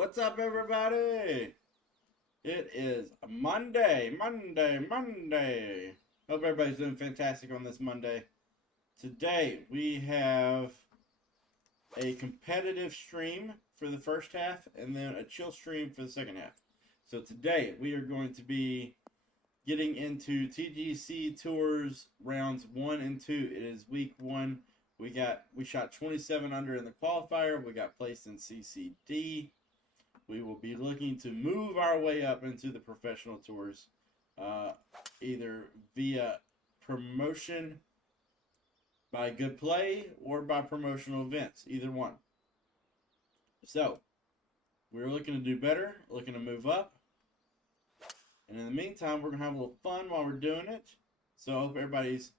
What's up, everybody? It is Monday. Hope everybody's doing fantastic on this Monday. Today, we have a competitive stream for the first half and then a chill stream for the second half. So today, we are going to be getting into TGC Tours rounds 1 and 2. It is week 1. We shot 27 under in the qualifier. We got placed in CCD. We will be looking to move our way up into the professional tours, either via promotion by good play or by promotional events, either one. So, we're looking to do better, looking to move up. And in the meantime, we're going to have a little fun while we're doing it. So, I hope everybody's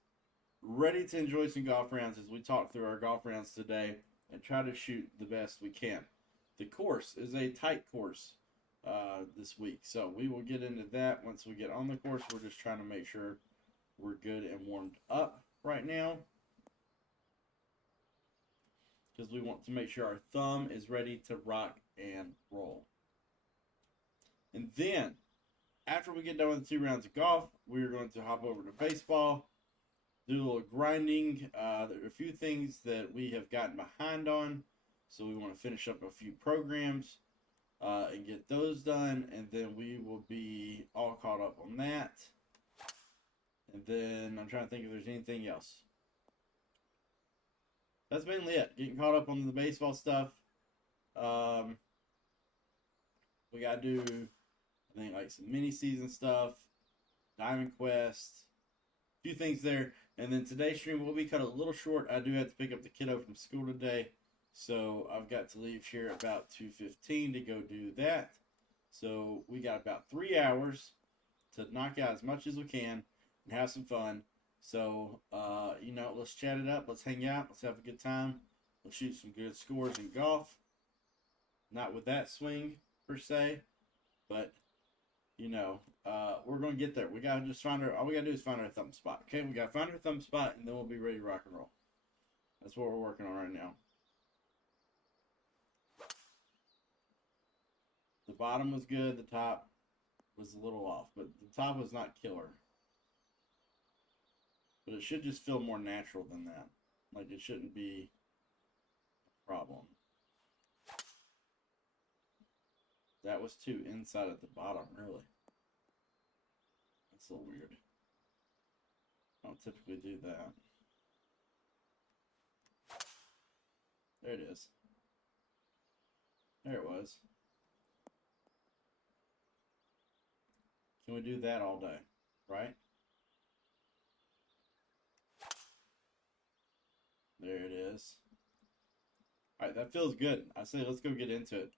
ready to enjoy some golf rounds as we talk through our golf rounds today and try to shoot the best we can. The course is a tight course this week, so we will get into that once we get on the course. We're just trying to make sure we're good and warmed up right now because we want to make sure our thumb is ready to rock and roll. And then, after we get done with the 2 rounds of golf, we're going to hop over to baseball, do a little grinding. There are a few things that we have gotten behind on. So we want to finish up a few programs and get those done. And then we will be all caught up on that. And then I'm trying to think if there's anything else. That's mainly it. Getting caught up on the baseball stuff. We got to do, I think, like some mini season stuff. Diamond Quest. A few things there. And then today's stream will be cut a little short. I do have to pick up the kiddo from school today. So I've got to leave here about 2:15 to go do that. So we got about 3 hours to knock out as much as we can and have some fun. So, let's chat it up. Let's hang out. Let's have a good time. Let's shoot some good scores in golf. Not with that swing, per se. But, we're going to get there. We got to just all we got to do is find our thumb spot. Okay, we got to find our thumb spot, and then we'll be ready to rock and roll. That's what we're working on right now. The bottom was good. The top was a little off. But the top was not killer. But it should just feel more natural than that. Like, it shouldn't be a problem. That was too inside at the bottom, really. That's a little weird. I don't typically do that. There it is. There it was. Can we do that all day, right? There it is. All right, that feels good. I say let's go get into it.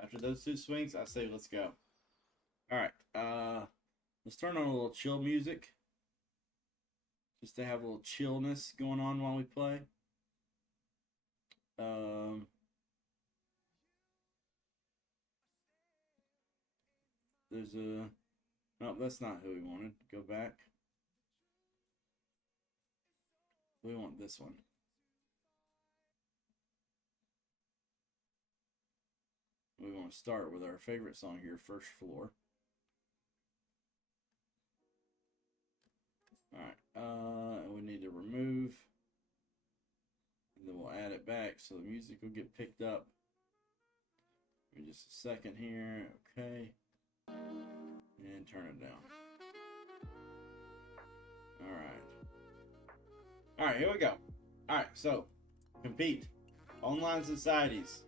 After those 2 swings, I say let's go. All right, let's turn on a little chill music. Just to have a little chillness going on while we play. There's a... No, that's not who we wanted. Go back. We want this one. We want to start with our favorite song here, First Floor. Alright, we need to remove. And then we'll add it back so the music will get picked up. Give me just a second here. Okay. And turn it down. Alright, here we go. Alright, so compete. Online societies.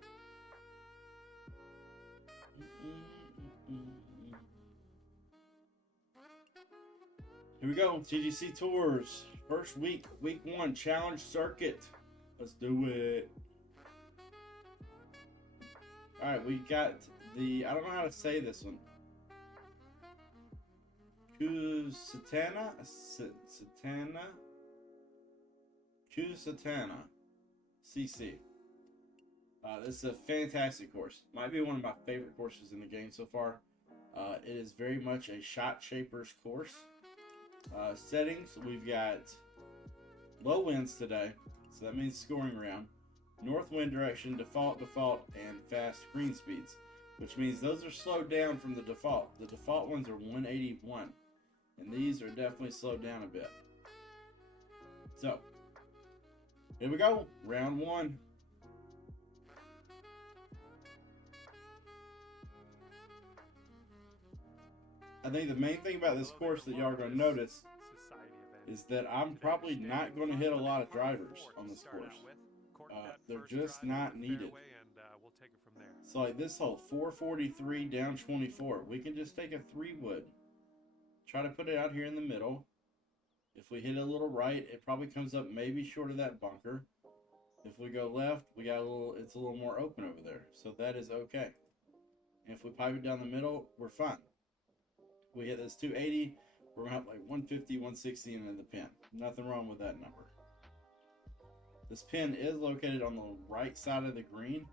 Here we go. TGC Tours. First week 1, Challenge Circuit. Let's do it. Alright, we got the, I don't know how to say this one. Kusatana CC. This is a fantastic course. Might be one of my favorite courses in the game so far. It is very much a shot shaper's course. Settings, we've got low winds today, so that means scoring round. North wind direction, default, and fast green speeds. which means those are slowed down from the default. The default ones are 181, and these are definitely slowed down a bit. So, here we go, round one. I think the main thing about this course that y'all are going to notice is that I'm probably not going to hit a lot of drivers on this course. They're just not needed. So like this hole, 443 down 24. We can just take a 3-wood. Try to put it out here in the middle. If we hit a little right, it probably comes up maybe short of that bunker. If we go left, we got it's a little more open over there. So that is okay. And if we pipe it down the middle, we're fine. If we hit this 280, we're going to have like 150, 160 in the pin. Nothing wrong with that number. This pin is located on the right side of the green.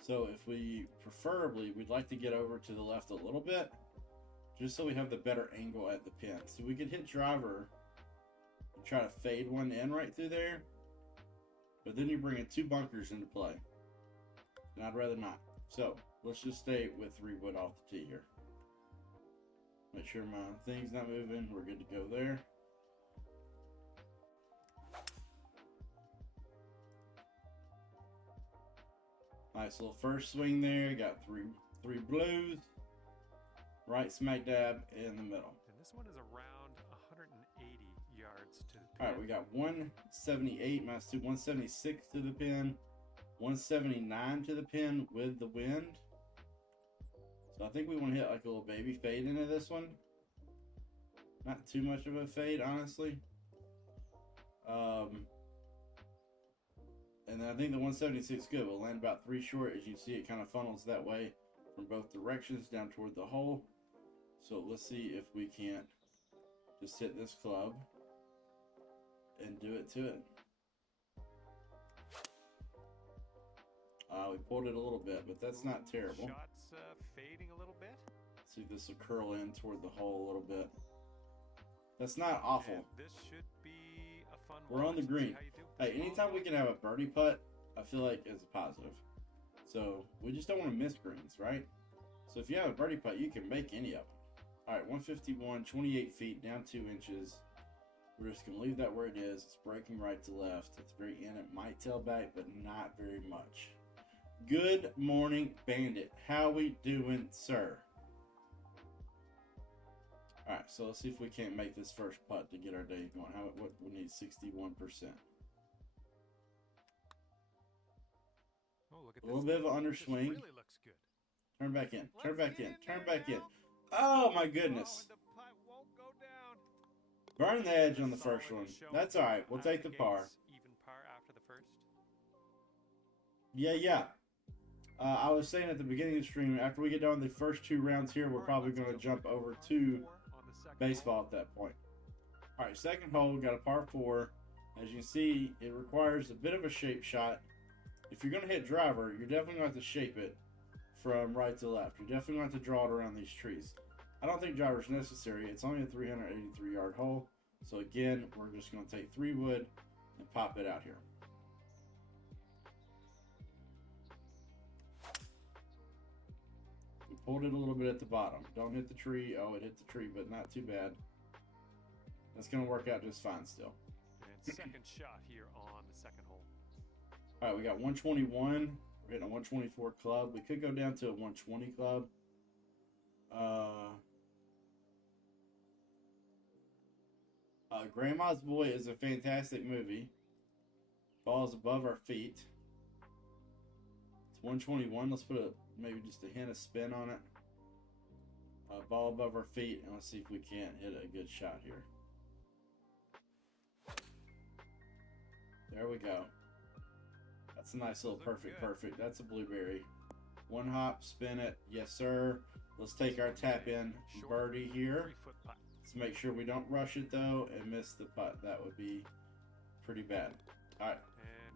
So if we'd like to get over to the left a little bit, just so we have the better angle at the pin. So we could hit driver and try to fade one in right through there, but then you're bringing 2 bunkers into play, and I'd rather not. So let's just stay with 3-wood off the tee here. Make sure my thing's not moving. We're good to go there. Nice little first swing there. Got three blues. Right smack dab in the middle. And this one is around 180 yards to the pin. All right, we got 178 minus 2, 176 to the pin, 179 to the pin with the wind. So I think we want to hit like a little baby fade into this one. Not too much of a fade, honestly. And then I think the 176 is good. We'll land about 3 short. As you see, it kind of funnels that way from both directions down toward the hole. So let's see if we can't just hit this club and do it to it. We pulled it a little bit, but that's not terrible. Shots fading a little bit. See if this will curl in toward the hole a little bit. That's not awful. And this should be a fun We're on the green. Hey, Small anytime we can have a birdie putt, I feel like is a positive. So we just don't want to miss greens, right? So if you have a birdie putt, you can make any of them. All right, 151, 28 feet, down 2 inches. We're just going to leave that where it is. It's breaking right to left. It's very in. It might tail back, but not very much. Good morning, Bandit. How we doing, sir? All right, so let's see if we can't make this first putt to get our day going. What we need? 61%. Oh, look at A little bit of an underswing. This really looks good. Turn back in. Turn back in. Turn back in. Oh my goodness. Oh, and the putt won't go down. Burn the edge on the first one. That's all right. We'll take the par. Even par after the first. Yeah. I was saying at the beginning of the stream, after we get done with the first 2 rounds here, we're probably going to jump over to baseball at that point. All right, second hole, got a par 4. As you can see, it requires a bit of a shape shot. If you're going to hit driver, you're definitely going to have to shape it from right to left. You're definitely going to have to draw it around these trees. I don't think driver's necessary. It's only a 383-yard hole. So again, we're just going to take 3-wood and pop it out here. We pulled it a little bit at the bottom. Don't hit the tree. Oh, it hit the tree, but not too bad. That's going to work out just fine still. And second shot here on the second hole. All right, we got 121. We're hitting a 124 club. We could go down to a 120 club. Grandma's Boy is a fantastic movie. Ball's above our feet. It's 121. Let's put maybe just a hint of spin on it. Ball above our feet, and let's see if we can't hit a good shot here. There we go. That's a nice little perfect. That's a blueberry. One hop, spin it. Yes, sir. Let's take our tap in birdie here. Let's make sure we don't rush it, though, and miss the putt. That would be pretty bad. All right.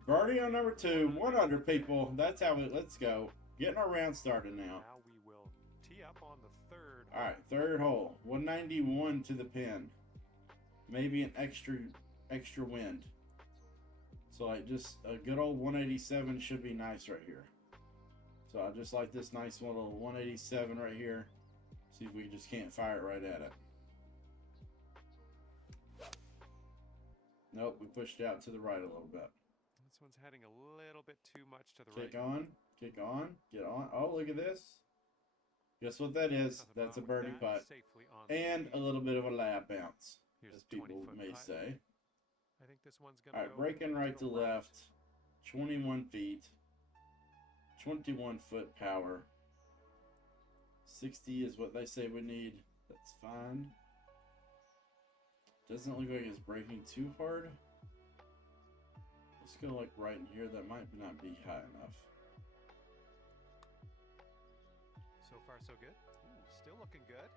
Birdie on number 2. 1 under, people. That's how let's go. Getting our round started now. Now we will tee up on the third. All right, third hole. 191 to the pin. Maybe an extra wind. So like just a good old 187 should be nice right here. So I just like this nice little 187 right here. See if we just can't fire it right at it. Nope, we pushed it out to the right a little bit. This one's heading a little bit too much to the Kick right. on, kick on, get on. Oh, look at this. Guess what that is? Nothing That's a wrong with birdie that. putt. Safely on the And a tee. little bit of a lab bounce, Here's as a people 20-foot may putt. say. I think this one's gonna Alright, go breaking right to the left. 21 feet. 21 foot power. 60 is what they say we need. That's fine. Doesn't look like it's breaking too hard. Let's go like right in here. That might not be high enough. So far, so good. Ooh, still looking good.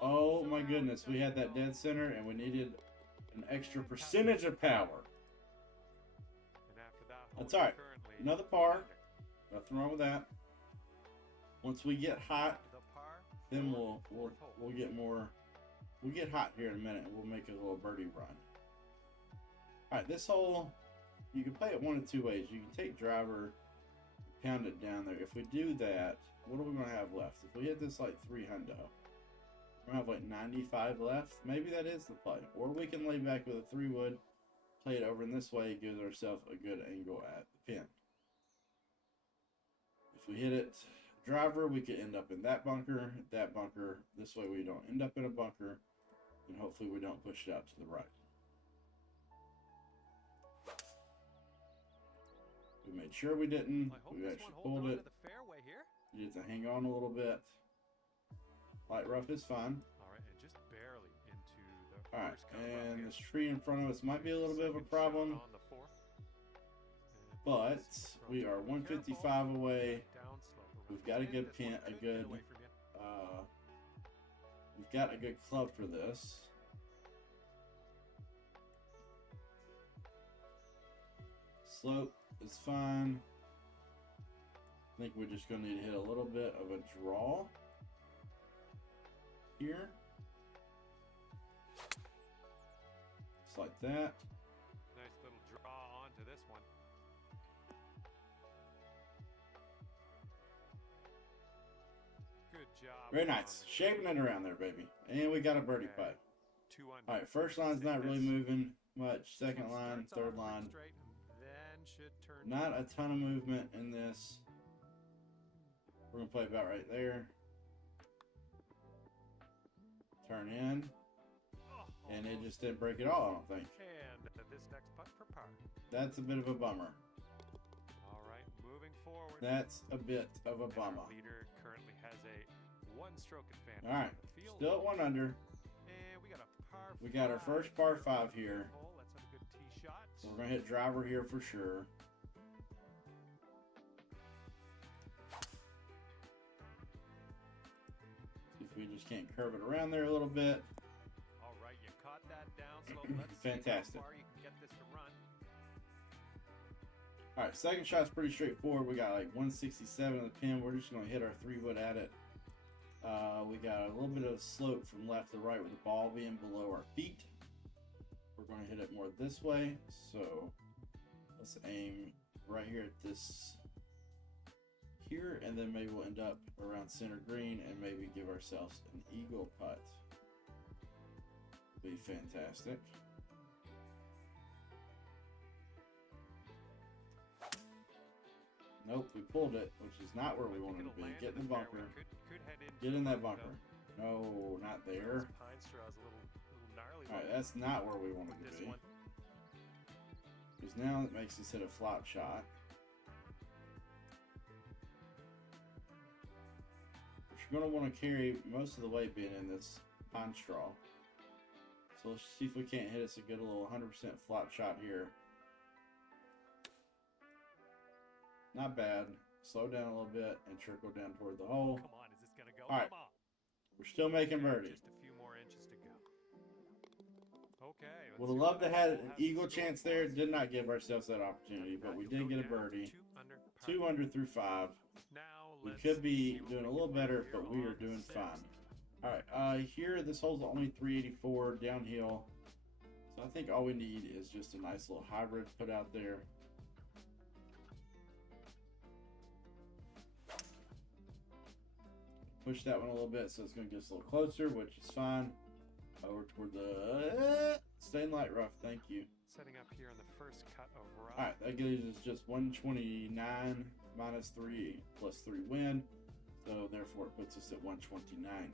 Oh my goodness, we had that dead center and we needed an extra percentage of power. And after that, That's alright. currently Another par. Nothing wrong with that. Once we get hot, the par, then fourth hole. we'll get more. We'll get hot here in a minute and we'll make a little birdie run. Alright, this hole, you can play it one of two ways. You can take driver, pound it down there. If we do that, what are we going to have left? If we hit this like 300, we're going to have like 95 left. Maybe that is the play. Or we can lay back with a 3-wood, play it over in this way, gives ourselves a good angle at the pin. If we hit it driver, we could end up in that bunker, this way we don't end up in a bunker, and hopefully we don't push it out to the right. We made sure we didn't. I hope We this actually one holds pulled on it. to the fairway here. You have to hang on a little bit. Light rough is fine. All right, and just barely into the All right, first cut of rough and here. this tree in front of us might be a little bit of a Second shot problem, on the fourth. And but this from we are careful, 155 away. downslope around We've the got a pin. good This pin, one a could good. get away from you. We've got a good club for this. Slope is fine. I think we're just going to need to hit a little bit of a draw here. Just like that. Nice little draw onto this one. Good job. Very on nice. the Shaping it around there, baby. And we got a birdie Okay. putt. 2 under. Alright, first line's not really moving much. Second This one line, starts third off pretty line. straight and then should turn Not a ton of movement in this. We're going to play about right there. Turn in. And it just didn't break at all, I don't think. And this next putt for par. That's a bit of a bummer. All right, moving forward. That's a bit of a And bummer. our leader currently has a 1-stroke advantage. All right, on the field. still at 1 under. And we got a par. We got our 5 first par on 5 the here. fifth hole. Let's have a good tee shot. So we're going to hit driver here for sure. See if we just can't curve it around there a little bit. All right, you caught that downslope. Let's see Fantastic. how far you can get this to run. Alright, second shot's pretty straightforward. We got like 167 in the pin. We're just going to hit our 3-wood at it. We got a little bit of slope from left to right with the ball being below our feet. We're going to hit it more this way. So let's aim right here at this here, and then maybe we'll end up around center green and maybe give ourselves an eagle putt. Be fantastic. Nope, we pulled it, which is not where we I think wanted to it'll be. land Get in in the fairway. bunker. Could head into Get the in that bunker, bunker. though. No, not there. This pine straw is a little gnarly. Alright, looking. that's not where we wanted to This be. one. Because now it makes us hit a flop shot. We're going to want to carry most of the weight being in this pine straw. So let's see if we can't hit us a good little 100% flop shot here. Not bad. Slow down a little bit and trickle down toward the hole. Come on, is this gonna go? All right. Come on. We're still making Okay, birdie. Just a few more inches to go. Okay. let's Would see have what loved to that have hole an has in eagle store chance for there. us. Did not give ourselves that opportunity, but we You'll did go get a down to birdie. 2 under par. 2 under through 5. Now We let's could be see what doing we a can little do better, here but we on are the doing sixth. fine. Alright, here this hole's only 384 downhill. So I think all we need is just a nice little hybrid put out there. push that one a little bit, so it's going to get us a little closer, which is fine. Over toward the stay in light rough. Thank you. Setting up here on the first cut of rough. All right, that gives us just 129 minus 3 plus 3 wind. So therefore it puts us at 129.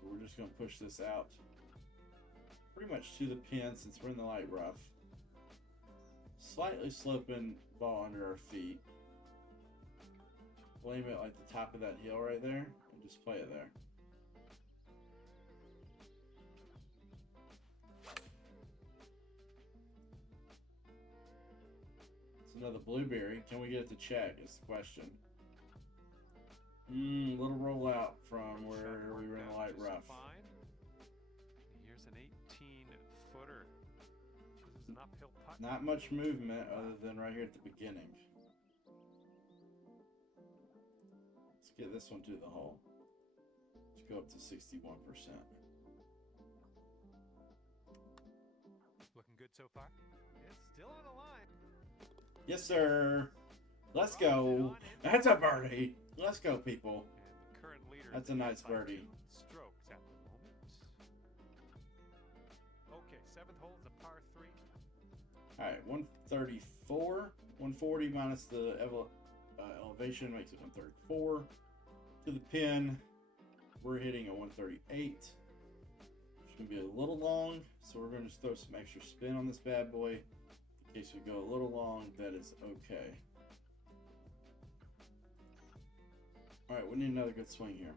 So we're just going to push this out pretty much to the pin since we're in the light rough. Slightly sloping ball under our feet. Blame it like the top of that hill right there and just play it there. It's another blueberry. Can we get it to check is the question. Little rollout from where we were in the light rough. Here's an 18-footer. This is an uphill putt. Not much movement other than right here at the beginning. Let's get this one to the hole. Let's go up to 61%. Looking good so far. It's still on the line. Yes, sir. Let's go. That's a birdie. Let's go, people. And the current leader. That's a nice birdie. Strokes at the moment. Okay, 7th hole is a par 3. All right, 134. 140 minus the elevation makes it 134. To the pin, we're hitting a 138. It's going to be a little long, so we're going to just throw some extra spin on this bad boy. In case we go a little long, that is okay. All right, we need another good swing here.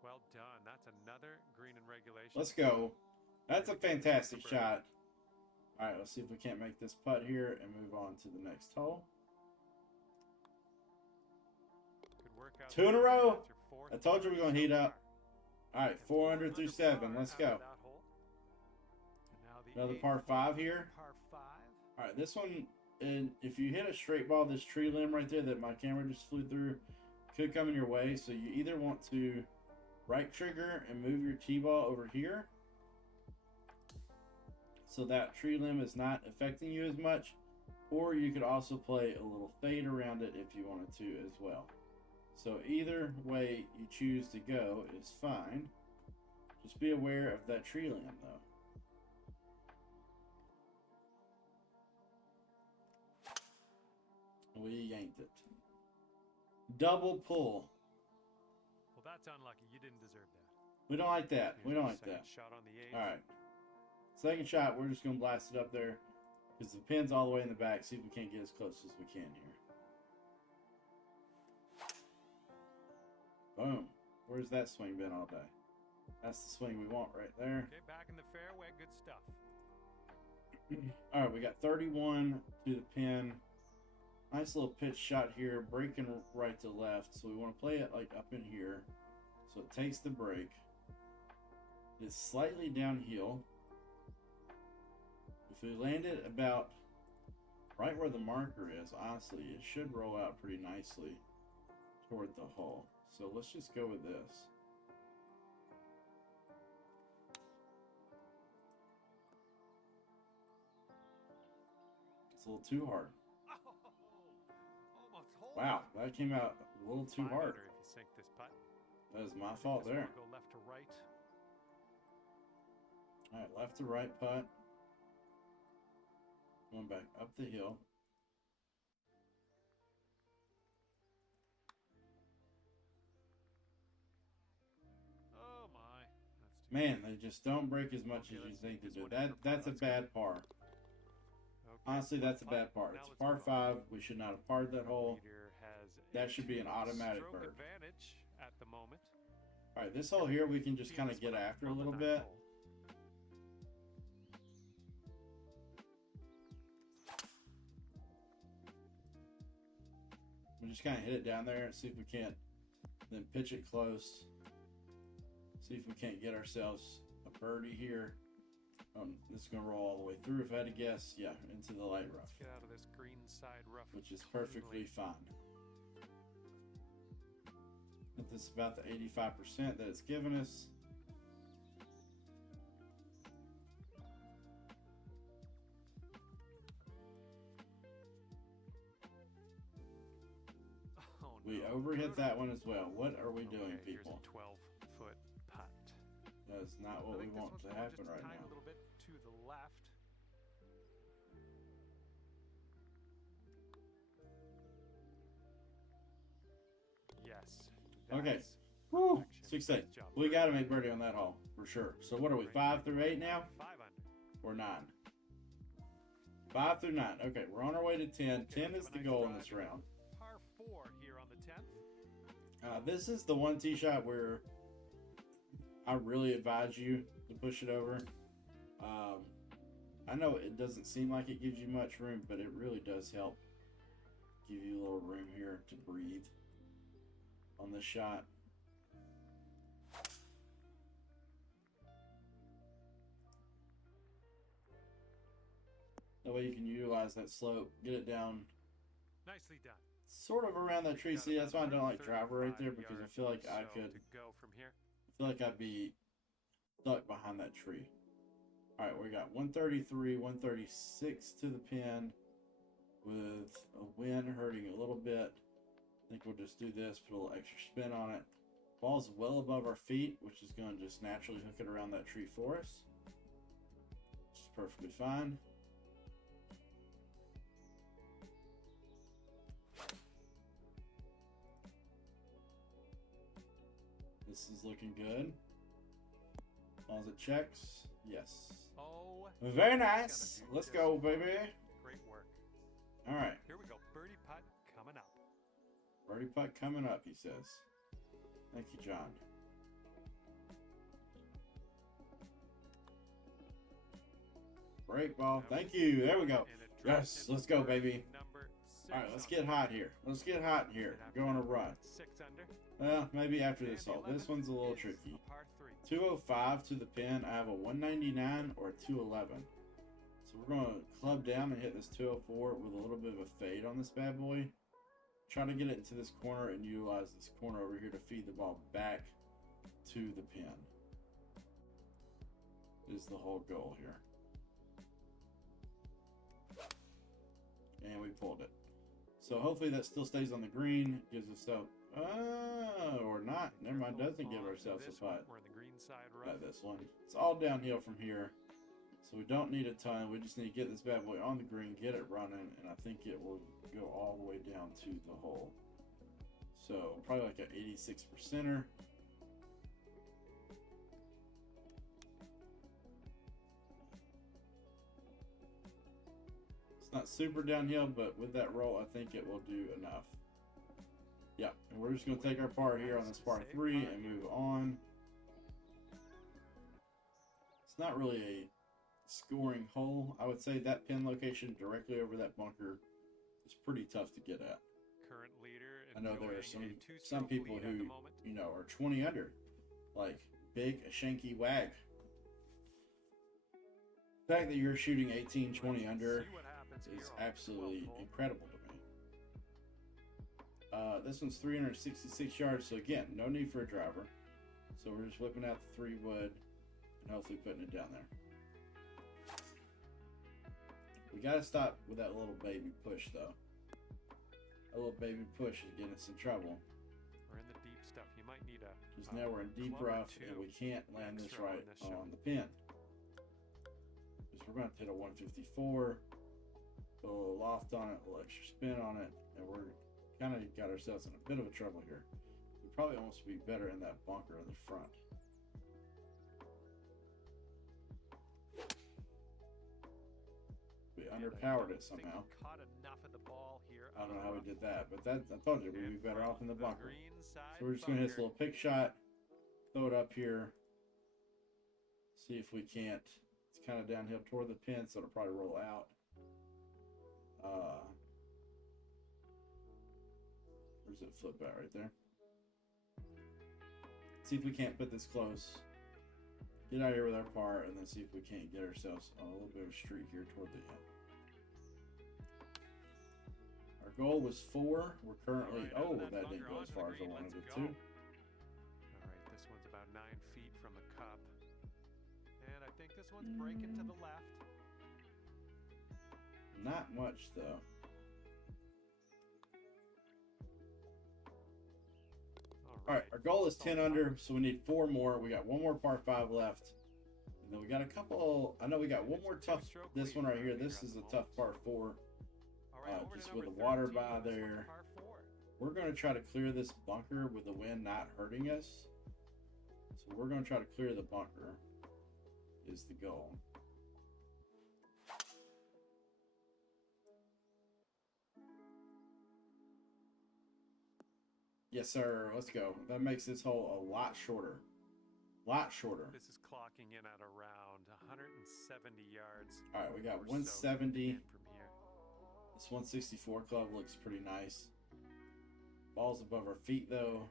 Well done. That's another green in regulation. Let's go. That's a fantastic shot. All right, let's see if we can't make this putt here and move on to the next hole. Good work out 2 in a row. there. I told you we're going to heat up. All right, 400 through 7. Let's go. Another par 5 here. Par 5. All right, this one, and if you hit a straight ball, this tree limb right there that my camera just flew through could come in your way. So you either want to right trigger and move your tee-ball over here so that tree limb is not affecting you as much, or you could also play a little fade around it if you wanted to as well. So either way you choose to go is fine. Just be aware of that tree limb though. We yanked it. Double pull. Well, that's unlucky. You didn't deserve that. We don't like that. We Here's don't the like that. second shot on the 8th. All right. Second shot, we're just going to blast it up there because the pin's all the way in the back. See if we can't get as close as we can here. Boom. Where's that swing been all day? That's the swing we want right there. Okay, back in the fairway. Good stuff. All right, we got 31 to the pin. Nice little pitch shot here, breaking right to left. So we want to play it like up in here. So it takes the break. It's slightly downhill. If we land it about right where the marker is, honestly, it should roll out pretty nicely toward the hole. So let's just go with this. It's a little too hard. Wow, that came out a little too hard. If you sink this putt. That is my fault there. Go left to right. All right, left to right putt. Going back up the hill. Oh my. That's too Man, they just don't break as much as you think they do. That's a bad par. Okay. Honestly, that's a bad par. It's a par 5. We should not have parred that hole. Leader has That should be an automatic stroke bird. advantage at the moment. All right, this hole here we can just kind of get after a little bit. We just kind of hit it down there and see if we can't then pitch it close. See if we can't get ourselves a birdie here. This is going to roll all the way through. If I had to guess, yeah, into the light rough. Let's get out of this green side rough. Which is perfectly fine. This is about the 85% that it's given us. We overhit that one as well. What are we doing, Okay, people? Here's a 12-foot putt. That's not what we I think this want one's to going happen just right a tiny now. little bit to the left. Yes. Okay. That's Woo! perfection. 6-8. Nice job, We Bert. got to make birdie on that hole for sure. So what are we? Right, 5 through 8 now, 5 under. or 9? 5 through 9. Okay, we're on our way to 10. Okay, 10 let's is have the a nice goal in drive this to round. Par 4 here on the 10th. This is the one tee shot where I really advise you to push it over. I know it doesn't seem like it gives you much room, but it really does help give you a little room here to breathe on this shot. That way you can utilize that slope, get it down Nicely done. sort of around that tree. Got See, that's why I don't like 135 driver right there, because I feel like yards I or so could, to go from here. I feel like I'd be stuck behind that tree. All right, we got 133, 136 to the pin with a wind hurting a little bit. I think we'll just do this, put a little extra spin on it. Ball's well above our feet, which is going to just naturally hook it around that tree for us, which is perfectly fine. This is looking good. As long as it checks, yes. Oh, Very that's nice. gonna do Let's just go, fine. baby. Great work. All right. Here we go. Birdie putt coming up. Birdie putt coming up, he says. Thank you, John. Break ball. Thank you. There we go. And it drops Yes, in let's go, birdie baby. number 6 All right, let's on get the hot day. here. Let's get hot here. And after Go on a that, we're run. at 6 under. Well, maybe after And this the hole. This 11th one's a little is tricky. a par 3. 205 to the pin. I have a 199 or a 211. So we're going to club down and hit this 204 with a little bit of a fade on this bad boy. Try to get it into this corner and utilize this corner over here to feed the ball back to the pin. Is the whole goal here. And we pulled it. So hopefully that still stays on the green. Gives us up. Or not. Never mind. Careful Doesn't give on ourselves a this one. putt. We're in the green side Got rough. this one. It's all downhill from here. So we don't need a ton. We just need to get this bad boy on the green, get it running, and I think it will go all the way down to the hole. So probably like an 86%er. It's not super downhill, but with that roll, I think it will do enough. Yeah, and we're just going to take our par here on this par 3 and move on. It's not really a scoring hole. I would say that pin location directly over that bunker is pretty tough to get at. Current leader. I know there are enjoying a some two-stroke people lead at the who, moment. you know, are 20 under, like Big Shanky Wag. The fact that you're shooting 18, 20 Let's under see what happens is here on the absolutely 12th hole. incredible to me. This one's 366 yards, so again, no need for a driver. So we're just whipping out the 3 wood and hopefully putting it down there. We gotta stop with that little baby push, though. A little baby push is getting us in trouble. We're in the deep stuff. You might need a. Because now we're in deep club or rough two and we can't land this extra on right this shot. on the pin. Because we're going to hit a 154, put a little loft on it, a little extra spin on it, and we're kind of got ourselves in a bit of a trouble here. We probably almost be better in that bunker in the front. We And underpowered don't it think somehow. we caught enough of the ball here. I don't know how we rough. did that, but that I told you we'd be And better from off in the bunker. green side So we're just going to hit this bunker. little pick shot, throw it up here, see if we can't. It's kind of downhill toward the pin, so it'll probably roll out. Where's it flip at right there? See if we can't put this close. Get out of here with our par, and then see if we can't get ourselves on a little bit of a streak here toward the end. Our goal was 4. We're currently, All right, out oh, of that that didn't bunker go as onto far the as I green. wanted Let's it go. to. All right, this one's about 9 feet from the cup. And I think this one's breaking to the left. Not much, though. All right, right. our goal is That's all 10 the under, numbers. so we need 4 more. We got one more par 5 left. And then we got a couple. I know we got one more tough. This one right here. This is a tough par 4. All right, over to Just number with the water 13. by This one's a there. par 4. We're going to try to clear this bunker with the wind not hurting us. So we're going to try to clear the bunker is the goal. Yes, sir. Let's go. That makes this hole a lot shorter. Lot shorter. This is clocking in at around 170 yards. All right, we got or so to the 170. pin from here. This 164 club looks pretty nice. Ball's above our feet though.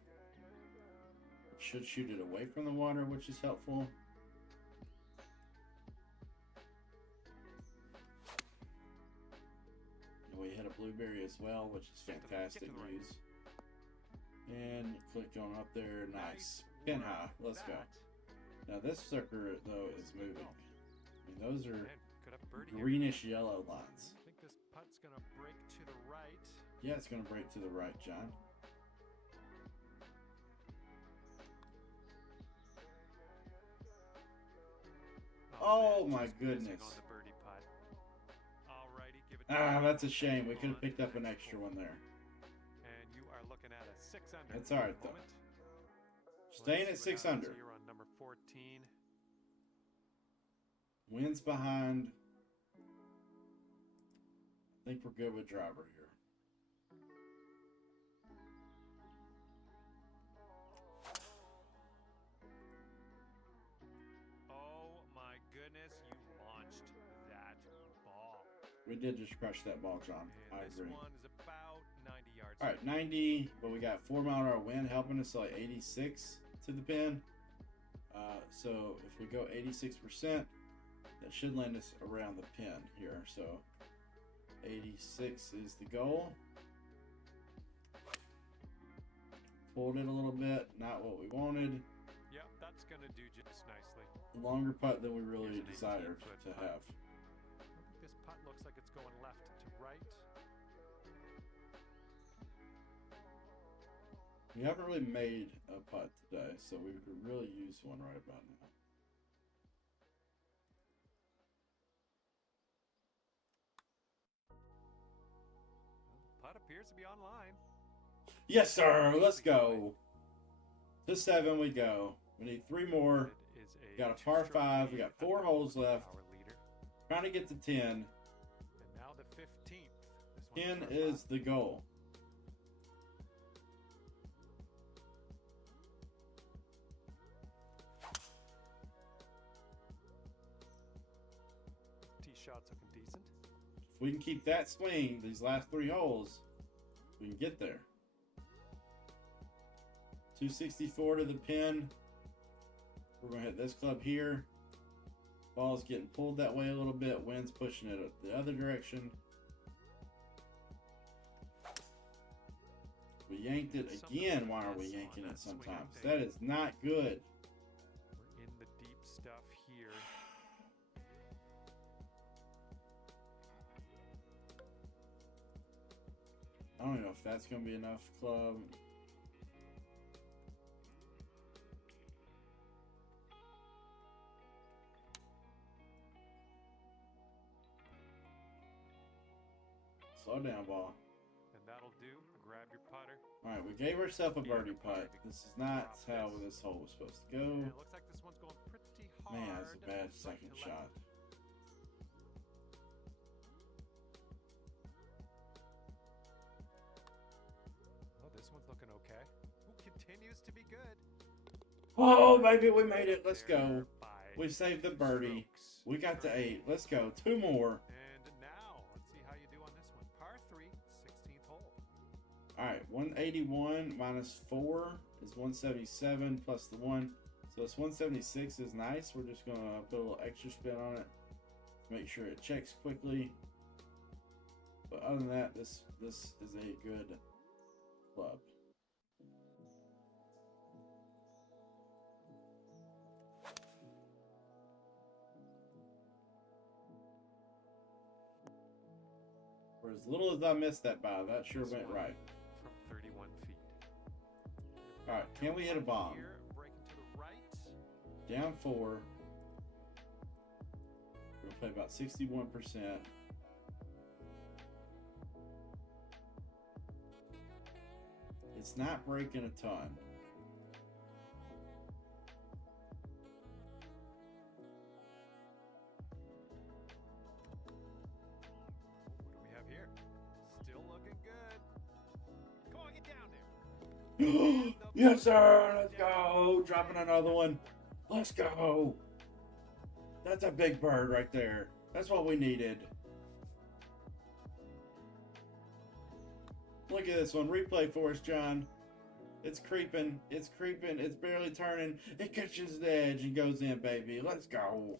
Should shoot it away from the water, which is helpful. And we hit a blueberry as well, which is fantastic news. And click on up there. Nice. Pin high. Let's go. Now this sucker though is moving. I mean, those are Could have birdie here. greenish yellow lines. I think this putt's gonna break to the right. Yeah, it's gonna break to the right, John. Oh man, my just missing goodness. on the birdie putt. Alrighty, give it Ah, to that's a you. shame. We could have On picked up the an next extra hole. one there. And you are looking at a 6 under. That's all right, at the though. moment. Staying at Let's see 6 what happens under. here on number 14. Wind's behind. I think we're good with driver here. Oh my goodness, you launched that ball. We did just crush that ball, John. And I this agree. one is about 90 yards. All right, 90, but we got 4-mile-an-hour wind helping us, so like 86 to the pin. So if we go 86%, that should land us around the pin here. So 86 is the goal. Pulled it a little bit, not what we wanted. Yep, that's going to do just nicely. Longer putt than we really Here's an desired 18-foot to putt. have. I think this putt looks like it's going left to right. We haven't really made a putt today, so we could really use one right about now. Putt appears to be online. Yes, sir. Let's go. To 7 we go. We need 3 more. It is a Got a par two-stroke 5. We lead got 4 under holes left. our leader. Trying to get to 10. And now the 15th. This one's 10 par is five. the goal. Tee shot's looking decent. If we can keep that swing these last 3 holes, we can get there. 264 to the pin. We're going to hit this club here. Ball's getting pulled that way a little bit. Wind's pushing it the other direction. We yanked it again. Why are we yanking it sometimes? That is not good. We're in the deep stuff here. I don't know if that's going to be enough, club. Slow down, ball. And that'll do. Grab your putter. All right, we gave ourselves a birdie putt. This is not how this hole was supposed to go. And it looks like this one's going pretty hard. Man, that's a bad right second to shot. left. Oh, this one's looking okay. Ooh, continues to be good. Oh, baby, we made it. Let's There go. by We saved the birdie. strokes. We got to 8. Let's go. 2 more. And now, let's see how you do on this one. Par 3, 16th hole. All right, 181 minus 4 is 177 plus the 1. So this 176 is nice. We're just going to put a little extra spin on it. Make sure it checks quickly. But other than that, this is a good club. For as little as I missed that by, that sure This went one right. From 31 feet. All right, can we hit a bomb? Here, breaking to the right. Down 4. We're gonna play about 61%. It's not breaking a ton. What do we have here? Still looking good. Come on, get down there. Yes, sir. Let's go. Dropping another one. Let's go. That's a big bird right there. That's what we needed. Look at this one. Replay for us, John. It's creeping. It's creeping. It's barely turning. It catches the edge and goes in, baby. Let's go.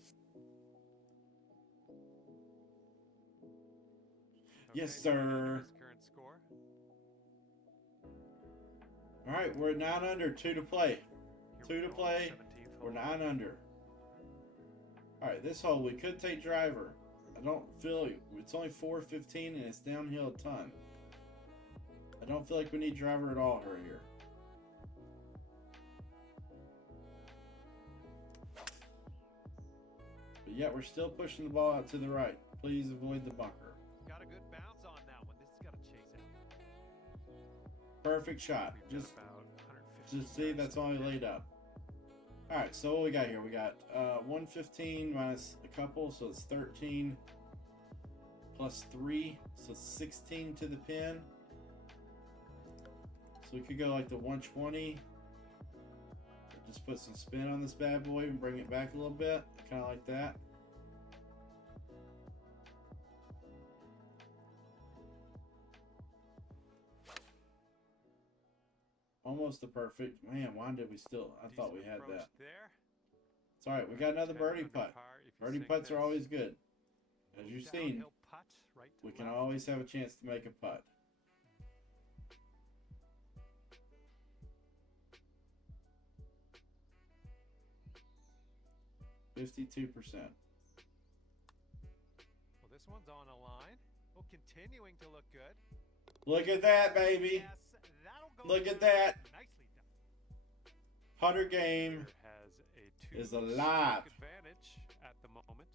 Yes, Okay, sir. Current score. All right, we're at 9 under. 2 to play. Here 2 to we go, play. 17th We're hole. 9 under. All right, this hole we could take driver. I don't feel it's only 4:15 and it's downhill a ton. I don't feel like we need driver at all here. But yet we're still pushing the ball out to the right. Please avoid the bunker. Got a good bounce on that one. This has got to chase out. Perfect shot. We've Just got about 150 see, yards that's to all he go. laid up. All right, so what we got here? We got 115 minus a couple, so it's 13 plus 3, so 16 to the pin. So we could go like the 120. Just put some spin on this bad boy and bring it back a little bit, kind of like that. Almost the perfect. Man, why did we still? I thought we Decent had approach that. There. It's all right. We got another 10 birdie under putt. par if you Birdie sink putts are this. always good. As you've seen, Downhill putt, right to we can left. always have a chance to make a putt. $52%. Well, this one's on a line. Oh, continuing to look good. Look at that, baby. Yes, that'll go Look at through. that. Nicely done. Putter game Has a is 2 alive. stroke advantage at the moment.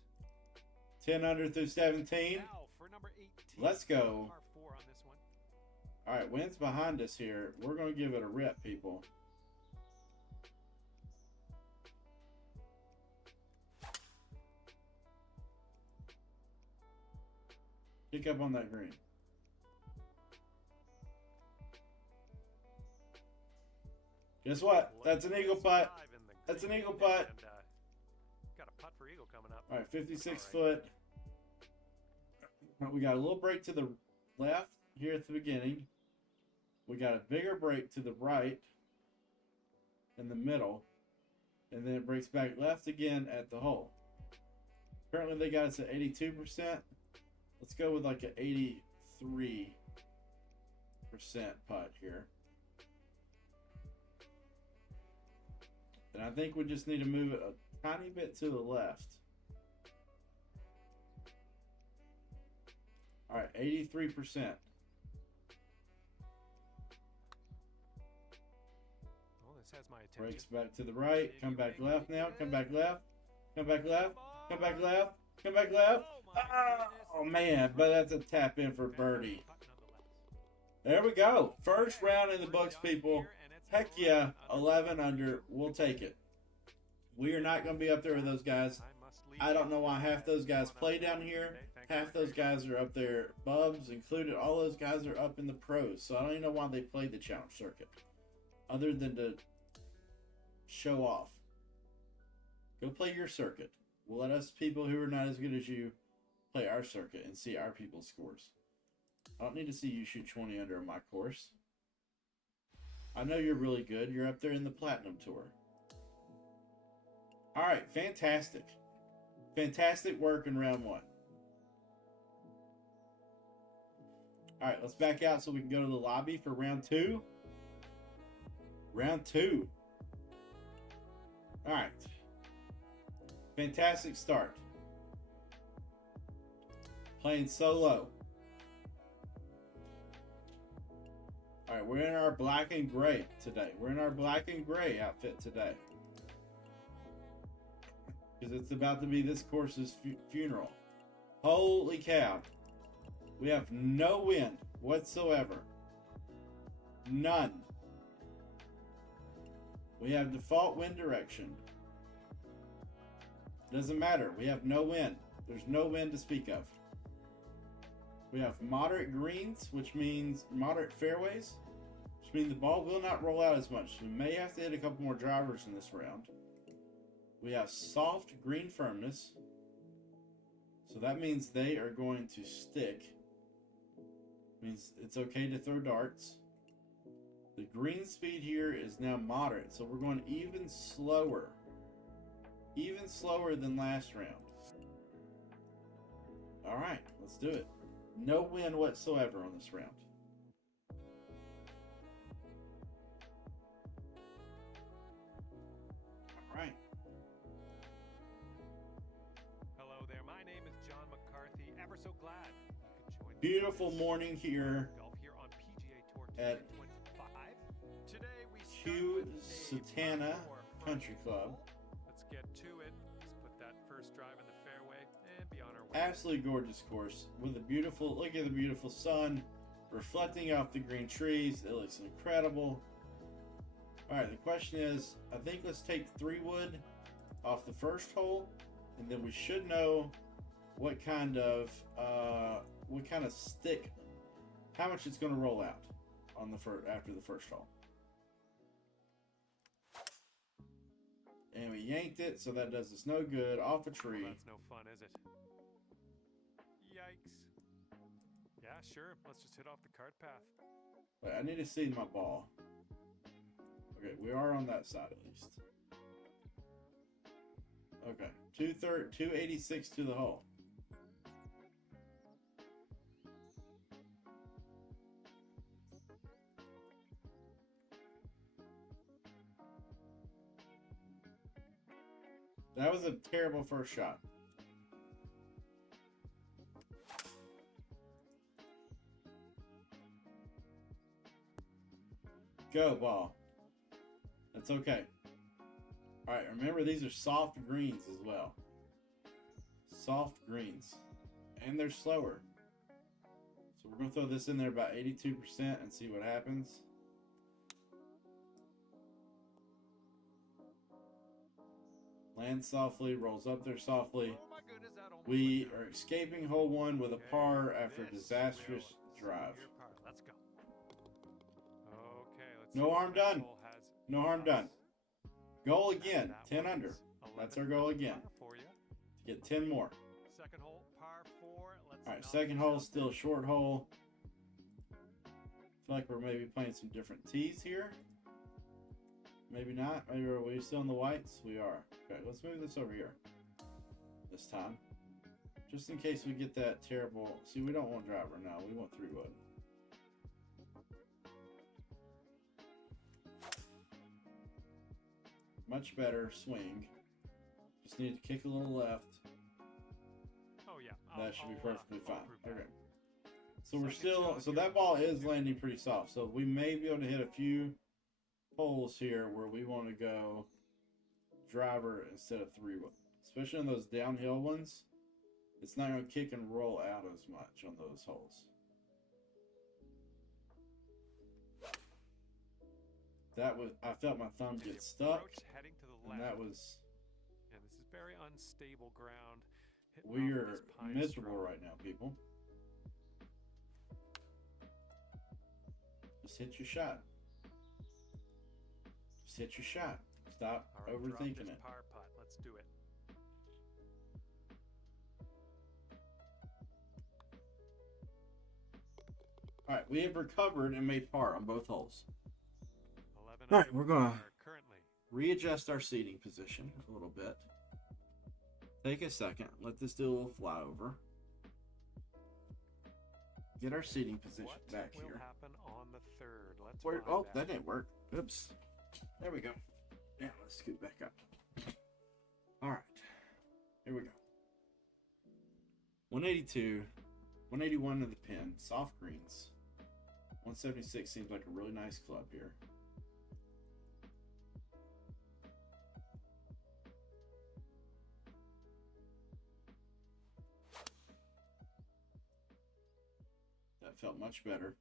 10 under through 17. Now for number 18. Let's go. Par 4 on this one. All right, wind's behind us here. We're going to give it a rip, people. Pick up on that green. Guess what? That's an eagle putt. That's an eagle putt. And, got a putt for eagle coming up. All right, 56 All right. foot. We got a little break to the left here at the beginning. We got a bigger break to the right in the middle. And then it breaks back left again at the hole. Currently they got us at 82%. Let's go with like an 83% putt here. And I think we just need to move it a tiny bit to the left. All right, 83%. Well, this has my attention. Breaks back to the right. Come back left now. Come back left. Come back left. Come back left. Come back left. Oh, man, but that's a tap in for birdie. There we go. First round in the books, people. Heck yeah, 11 under. We'll take it. We are not going to be up there with those guys. I don't know why half those guys play down here. Half those guys are up there. Bubs included. All those guys are up in the pros. So I don't even know why they play the challenge circuit. Other than to show off. Go play your circuit. We'll let us people who are not as good as you play our circuit and see our people's scores. I don't need to see you shoot 20 under on my course. I know you're really good. You're up there in the Platinum Tour. All right, fantastic. Fantastic work in round 1. All right, let's back out so we can go to the lobby for round 2. Round 2. All right. Fantastic start. Playing solo. All right, Alright, we're in our black and gray today. We're in our black and gray outfit today. Because it's about to be this course's funeral. Holy cow. We have no wind whatsoever. None. We have default wind direction. Doesn't matter. We have no wind. There's no wind to speak of. We have moderate greens, which means moderate fairways, which means the ball will not roll out as much. We may have to hit a couple more drivers in this round. We have soft green firmness, so that means they are going to stick. Means it's okay to throw darts. The green speed here is now moderate, so we're going even slower than last round. All right, let's do it. No wind whatsoever on this round. All right. Hello there. My name is John McCarthy. Ever so glad you could join me. Beautiful morning here Golf here on PGA Tour at 2025. Today we Q start with a Satana par 4 Country Club. Let's get to it. Let's put that first drive in the fairway and be on our way. Absolutely gorgeous course with a beautiful, look at the beautiful sun reflecting off the green trees. It looks incredible. All right, the question is, I think let's take 3 wood off the first hole, and then we should know what kind of stick, how much it's going to roll out on the after the first hole. And we yanked it, so that does us no good. Off a tree. Well, that's no fun, is it? Yikes. Yeah, sure. Let's just hit off the cart path. Wait, I need to see my ball. Okay, we are on that side at least. Okay, 286 to the hole. That was a terrible first shot. Go, ball. That's okay. Alright, remember these are soft greens as well. Soft greens. And they're slower. So we're going to throw this in there about 82% and see what happens. Lands softly, rolls up there softly. Oh my goodness, that almost We went down. are escaping hole 1 with a Okay, par after a this disastrous will drive. see your par. Let's go. Okay, let's No see what harm the next done. hole has No harm for done. us. Goal And again, that 10 was under. 11 That's our goal again. par for you. Get 10 more. Second hole, par 4. Let's Alright, knock second this hole out. still a short hole. Feel like we're maybe playing some different tees here. Maybe not. Maybe are we still in the whites? We are. Okay, let's move this over here. This time. Just in case we get that terrible... See, we don't want driver now. We want 3 wood. Much better swing. Just need to kick a little left. Oh yeah. That should be perfectly I'll fine. prove that. Okay. So we're Second still, shot so here. that ball is landing pretty soft. So we may be able to hit a few holes here where we want to go driver instead of 3 wood. Especially on those downhill ones. It's not going to kick and roll out as much on those holes. That was, I felt my thumb As you get stuck. approach heading to the And left, that was, and this is very unstable ground. Hitting we off of are this pine miserable straw. right now, people. Just hit your shot. Just hit your shot. Stop All right, drop overthinking this it. par putt. Let's do it. All right, we have recovered and made par on both holes. 11 All right, under we're gonna- par currently. Readjust our seating position a little bit. Take a second. Let this do a little flyover. Get our seating position What back will here. happen on the third? Let's Where, find oh, out. that didn't work. Oops. There we go. Yeah, let's scoot back up. All right. Here we go. 182. 181 to the pin. Soft greens. 176 seems like a really nice club here. That felt much better.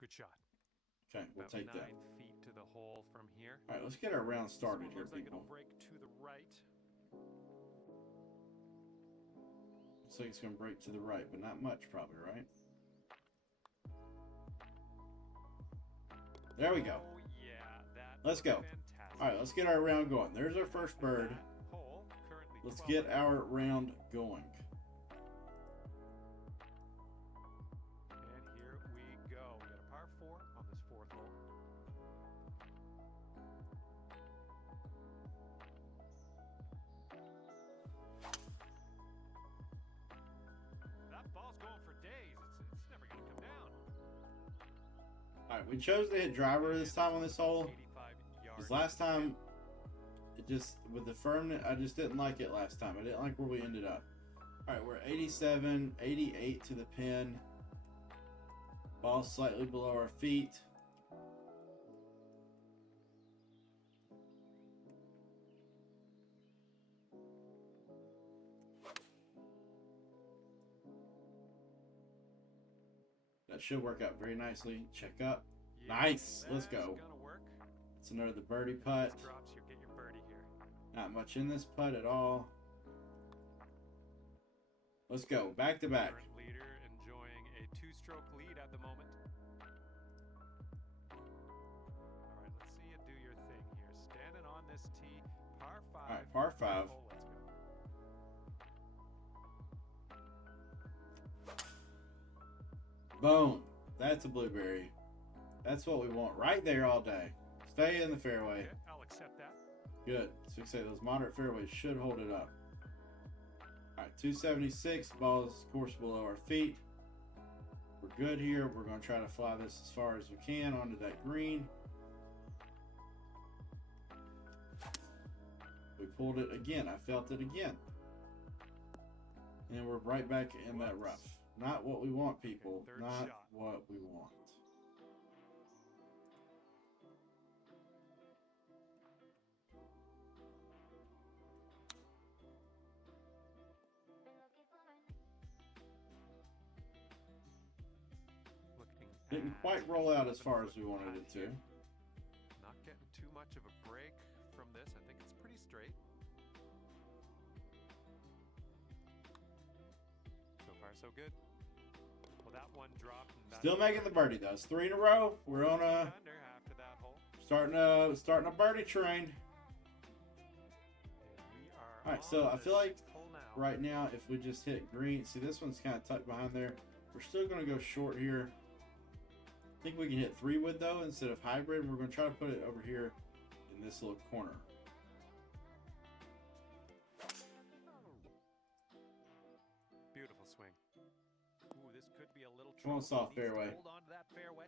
Good shot. Okay, we'll About take 9 that. feet to the hole from here. All right, let's get our round started This one here, looks like people. it'll break to the right. Looks like it's going to break to the right, but not much probably, right? There we go. Oh, yeah, that Let's was go. fantastic. All right, let's get our round going. There's our first bird. That hole, currently Let's 12 get under. our round going. And here we go. We got a par 4 on this 4th hole. That ball's going for days. It's never going to come down. All right, we chose to hit driver this time on this hole. 85 yards. Because last time, it just, with the firmness, I just didn't like it last time. I didn't like where we ended up. All right, we're 87, 88 to the pin. Ball slightly below our feet. That should work out very nicely. Check up. Yeah, Nice. Let's that's go. gonna work. It's another birdie putt. This drops, you get your birdie here. Not much in this putt at all. Let's go. Back to back. Current leader enjoying a 2-stroke lead at the moment. All right, let's see you do your thing here. Standing on this tee, par 5. All right, par 5. Oh, let's go. Boom. That's a blueberry. That's what we want right there all day. Stay in the fairway. Okay, I'll accept that. Good. So we say those moderate fairways should hold it up. All right, 276. Ball is, of course, below our feet. We're good here. We're going to try to fly this as far as we can onto that green. We pulled it again. I felt it again. And we're right back in that rough. Not what we want, people. Okay, third Not shot. what we want. Looking Didn't at quite roll out as the far as we foot wanted pad it to. here. Not getting too much of a break from this. I think it's pretty straight. So far, so good. Well, that one dropped. And that's Still making the birdie though. It's 3 in a row. We're on a under after that hole. starting a birdie train. And we are All right, so on I the feel like 6th hole now. right now, if we just hit green, see this one's kind of tucked behind there. We're still going to go short here. I think we can hit 3-wood though instead of hybrid. We're going to try to put it over here in this little corner. Beautiful swing. Ooh, this could be a little Come on, trouble. soft Needs to fairway. Hold on to that fairway.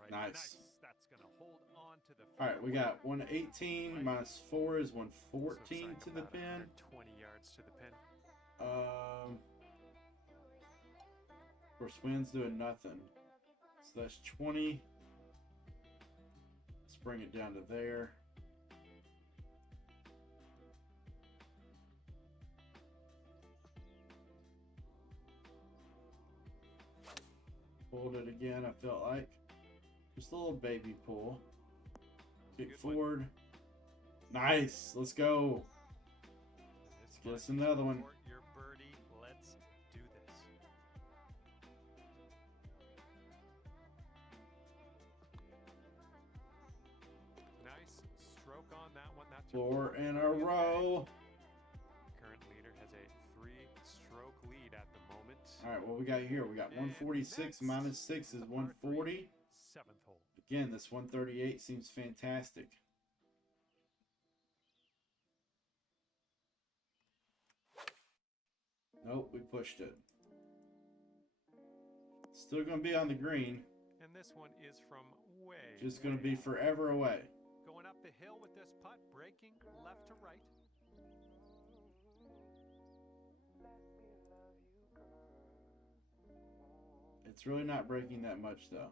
Right, Nice. That's gonna hold on to the. All right, we fairway. got 118 minus 4 is 114 Looks to like the about pin. 120 yards to the pin. Of course, wind's doing nothing. So that's 20. Let's bring it down to there. Pulled it again, I felt like. Just a little baby pull. Kick Good one. forward. Nice. Let's go. This Get us might another one. support your birdie. Let's do this. Nice stroke on that one. That's your 4 in a row. Current leader has a 3-stroke lead at the moment. All right, what we got here? We got 146 minus 6 is 140. 7th hole. Again, this 138 seems fantastic. Nope, we pushed it. Still going to be on the green. And this one is from way. Just going to way be out. forever away. Going up the hill with this putt, breaking left to right. It's really not breaking that much though.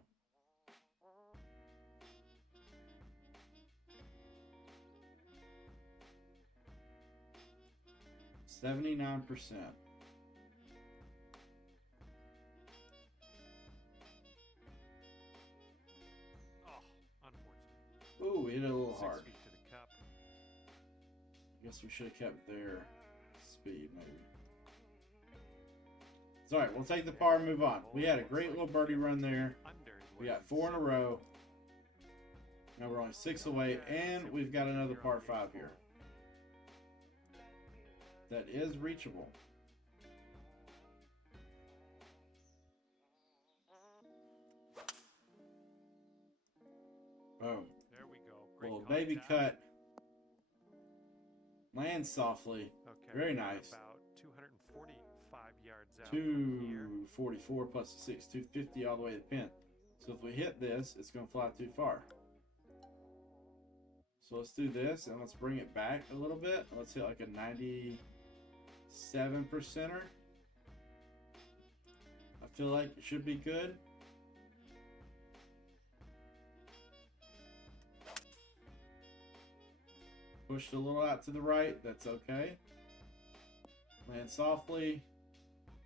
$79%. Oh, unfortunate. Ooh, we hit it a little 6 hard. feet to the cup. I guess we should have kept their speed, maybe. It's alright, we'll take the par and move on. We had a great little birdie run there. Under is We where got we 4 in a sit. row. Now we're only 6 away, and we've got another par 5 here. That is reachable. Boom. There we go. Great Little baby contact. cut. Land softly. Okay, Very we're nice. About 245 yards out from here. 244 plus the 6, 250 all the way to the pin. So if we hit this, it's going to fly too far. So let's do this, and let's bring it back a little bit. Let's hit like a 97%er. I feel like it should be good. Pushed a little out to the right. That's okay. Land softly.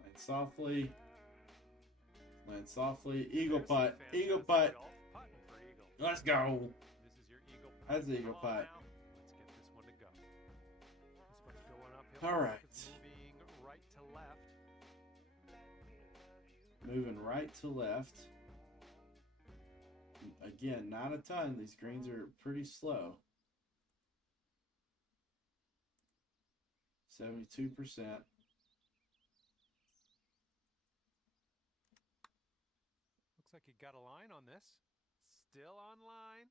Land softly. Land softly. Eagle There's putt. some Eagle fantastic putt. golf putting for eagle. Let's go. This is your eagle putt. That's the eagle Come on putt. now. Let's get this one to go. This one's going uphill. All right. It's moving right to left. Moving right to left. Again, not a ton. These greens are pretty slow. 72%. Looks like you got a line on this. Still on line.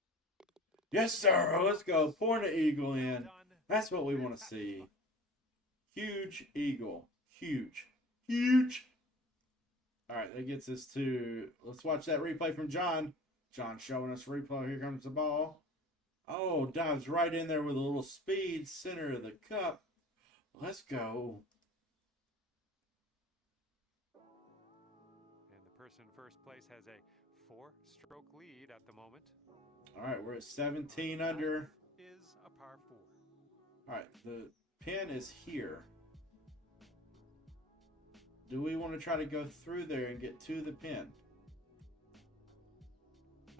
Yes, sir. Let's go. Pouring the eagle in. Done. That's what we want to see. Huge eagle. Huge. Huge. All right, that gets us to... Let's watch that replay from John. John showing us replay. Here comes the ball. Oh, dives right in there with a little speed. Center of the cup. Let's go. And the person in first place has a 4-stroke lead at the moment. All right, we're at 17 under. Is a par 4. All right, the pin is here. Do we want to try to go through there and get to the pin?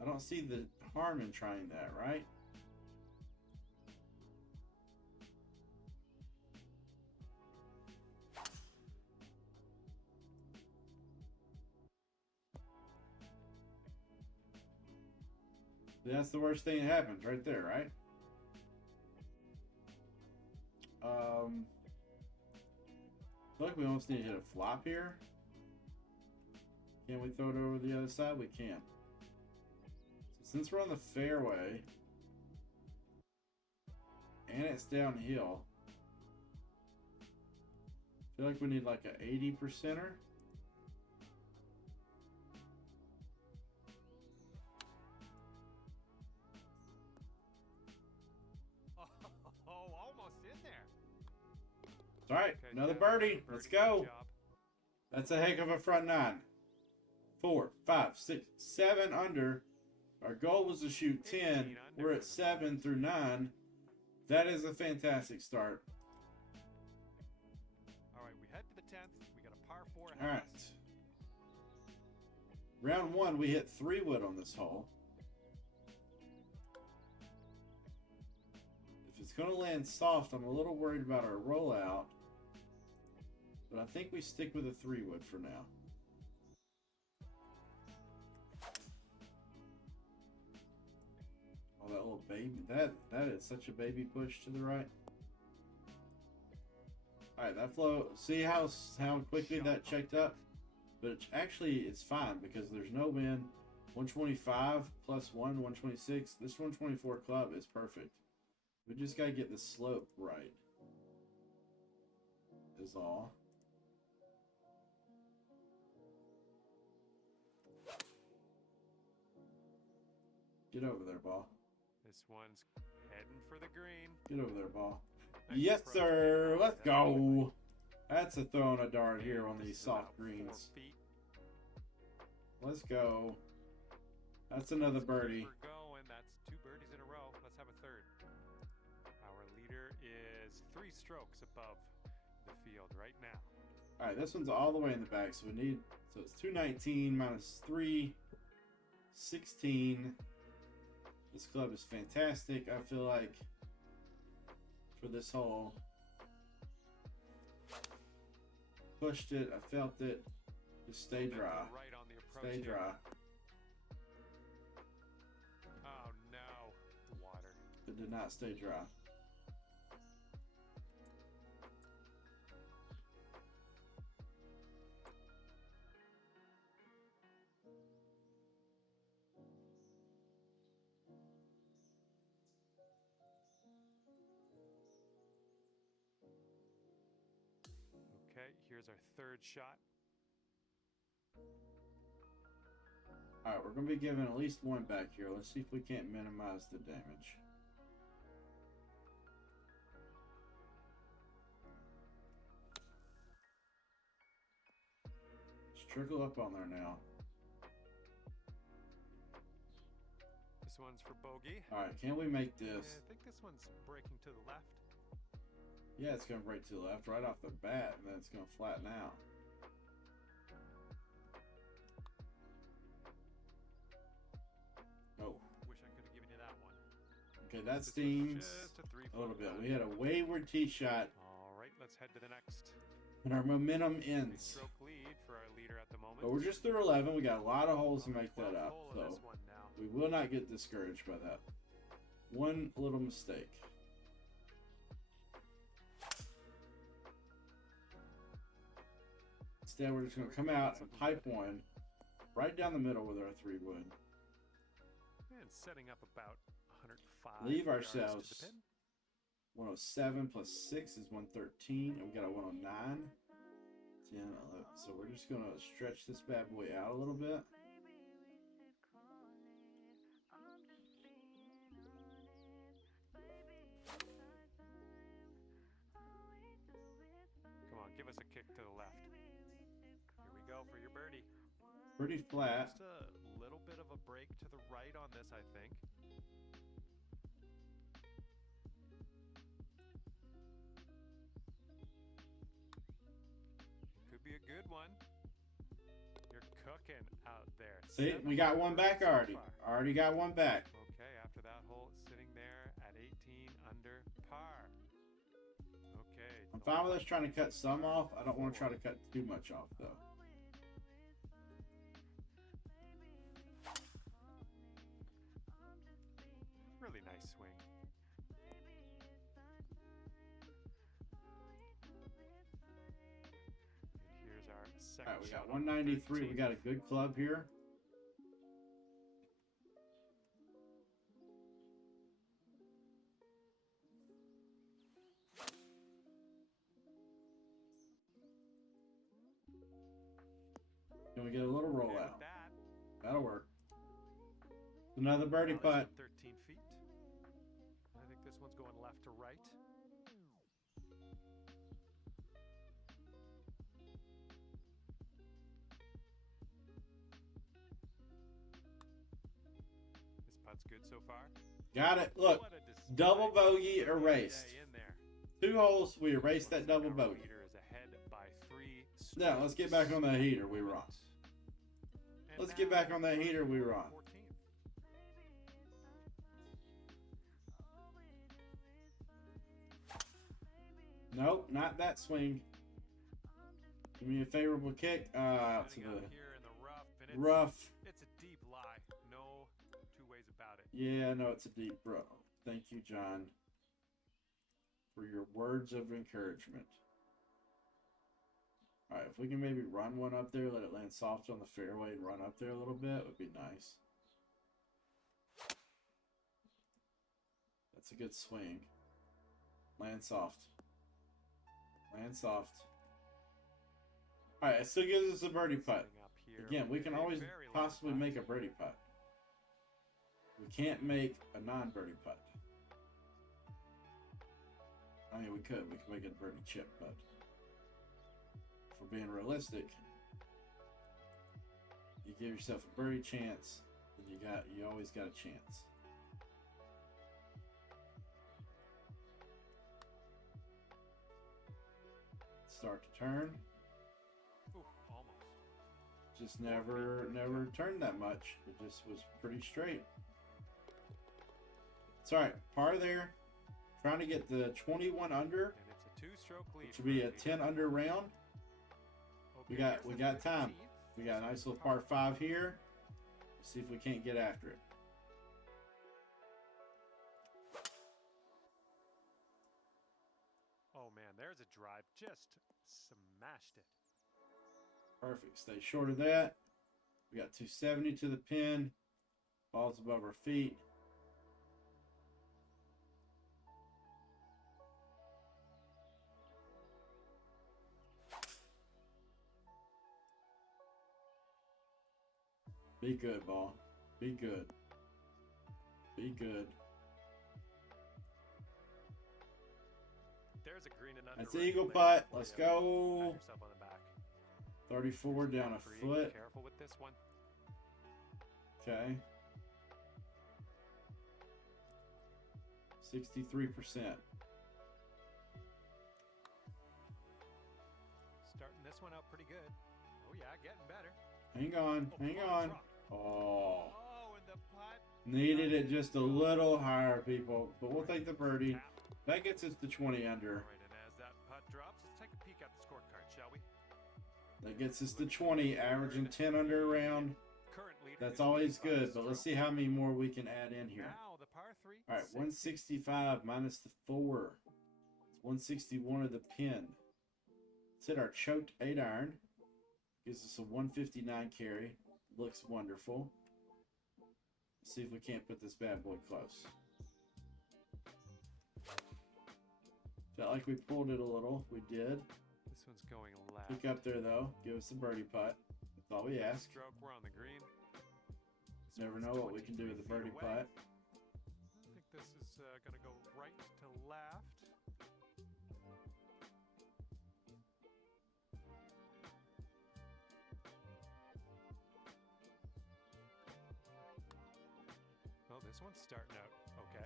I don't see the harm in trying that, right? That's the worst thing that happens right there, right? I feel like we almost need to hit a flop here. Can we throw it over the other side? We can. So since we're on the fairway and it's downhill, I feel like we need like an 80%er. Oh, almost in there. All right, Okay, another yeah, birdie. Let's go. Good job. That's a heck of a front nine. 4, 5, 6, 7 under. Our goal was to shoot 10. We're at 7 through 9. That is a fantastic start. All right, we head to the 10th. We got a par 4 ahead All of right. us. Round 1, we hit 3 wood on this hole. If it's going to land soft, I'm a little worried about our rollout. But I think we stick with a 3 wood for now. Oh, that little baby. That is such a baby push to the right. Alright, that flow. See how quickly that checked up? But it's fine because there's no wind. 125 plus 1, 126. This 124 club is perfect. We just got to get the slope right. Is all. Get over there, ball. This one's heading for the green. Get over there, ball. Nice Yes, approach sir. there. Let's That's really go. nice. That's a throwing a dart here on This these is soft about 4 greens. feet. Let's go. That's another birdie. Keep her going. That's 2 birdies in a row. Let's have a third. Our leader is 3 strokes above the field right now. All right, this one's all the way in the back, so we need. So it's 219 minus 3, 16. This club is fantastic. I feel like for this hole, pushed it. I felt it. Just stay dry. Right on the approach Stay here. dry. Oh no, water. It did not stay dry. Okay, here's our third shot. All right, we're going to be giving at least one back here. Let's see if we can't minimize the damage. Just trickle up on there now. This one's for bogey. All right, can we make Yeah, this? I think this one's breaking to the left. Yeah, it's going to break to the left right off the bat, and then it's going to flatten out. Oh, Wish I could have given you that one. okay, that This was stings just a 3-foot a little bit. putt. We had a wayward tee shot, All right, let's head to the next. and our momentum ends. 3-stroke lead for our leader at the moment. But we're just through 11. We got a lot of holes to On the make that 12th up, hole of so this one now. we will not get discouraged by that. One little mistake. Instead, we're just going to come out and pipe one right down the middle with our 3-wood. And setting up about 105. Leave yards to the ourselves pin. 107 plus 6 is 113. And we got a 109. 10, 11. So we're just going to stretch this bad boy out a little bit. Come on, give us a kick to the left. Here we go for your birdie. Pretty flat. Just a little bit of a break to the right on this, I think. Could be a good one. You're cooking out there. See, we got one back already. Already got one back. Okay, after that hole, it's sitting there at 18 under par. Okay. I'm fine with us trying to cut some off. I don't want to try to cut too much off, though. Really nice swing. And here's our second All right, we shot got on the 193. We 13th. got a good club here. Can we get a little Okay rollout? with that. That'll work. Another birdie Now this putt. one 13 feet. I think this one's going left to right. This putt's good so far. Got it. Look, What a display. double bogey Day erased. in there. 2 holes. We erased that Looks like double our bogey. leader is ahead by 3 Now, let's get back on that heater we were on. And Let's get now back on that heater we were on. 14th. Nope, not that swing. Give me a favorable kick. Out to Setting the up here in the rough, and it's, rough. It's a deep lie. No two ways about it. Yeah, no, it's a deep bro. Thank you, John, for your words of encouragement. All right, if we can maybe run one up there, let it land soft on the fairway and run up there a little bit, would be nice. That's a good swing. Land soft. Land soft. All right, it still gives us a birdie putt. Setting up here Again, we with can a always very long possibly putt. make a birdie putt. We can't make a non-birdie putt. I mean, we could make a birdie chip, but if we're being realistic, you give yourself a birdie chance, then you always got a chance. Start to turn. Ooh, almost. Just never turned that much. It just was pretty straight. It's all right. Par there. Trying to get the 21 under, And it's a two-stroke lead. which would be a for the 10 under round. Okay, We here's got the time. 15th. We got a nice little par 5 here. Let's see if we can't get after it. Oh man, there's a drive. Just smashed it. Perfect. Stay short of that. We got 270 to the pin. Ball's above our feet. Be good, ball. Be good. Be good. There's a green and under. That's the eagle putt. Let's go. Pat yourself on the back. 34 down a Three, foot. Careful with this one. Okay. 63%. Starting this one out pretty good. Oh yeah, getting better. Hang on. Oh, Hang come on. drop. Oh. Oh, and the putt. Needed it just a little higher, people. But we'll take the birdie. Tap. That gets us to 20 All under. right, and as that putt drops, let's take a peek at the scorecard, shall we? That gets us to 20, averaging 10 under a round. Current leader That's is always leading by a good, but let's stroke. see how many more we can add in here. Now the par 3. All right, 165 minus the 4. It's 161 of the pin. Let's hit our choked 8-iron. Gives us a 159 carry. Looks wonderful. Let's see if we can't put this bad boy close. Felt like we pulled it a little. We did. This one's going left. Pick up there, though. Give us a birdie putt. That's all we ask. Stroke, we're on the green. This Never one's know what we can do with a 23 birdie feet away. putt. I think this is going to go right to left. Oh, this one's starting out okay.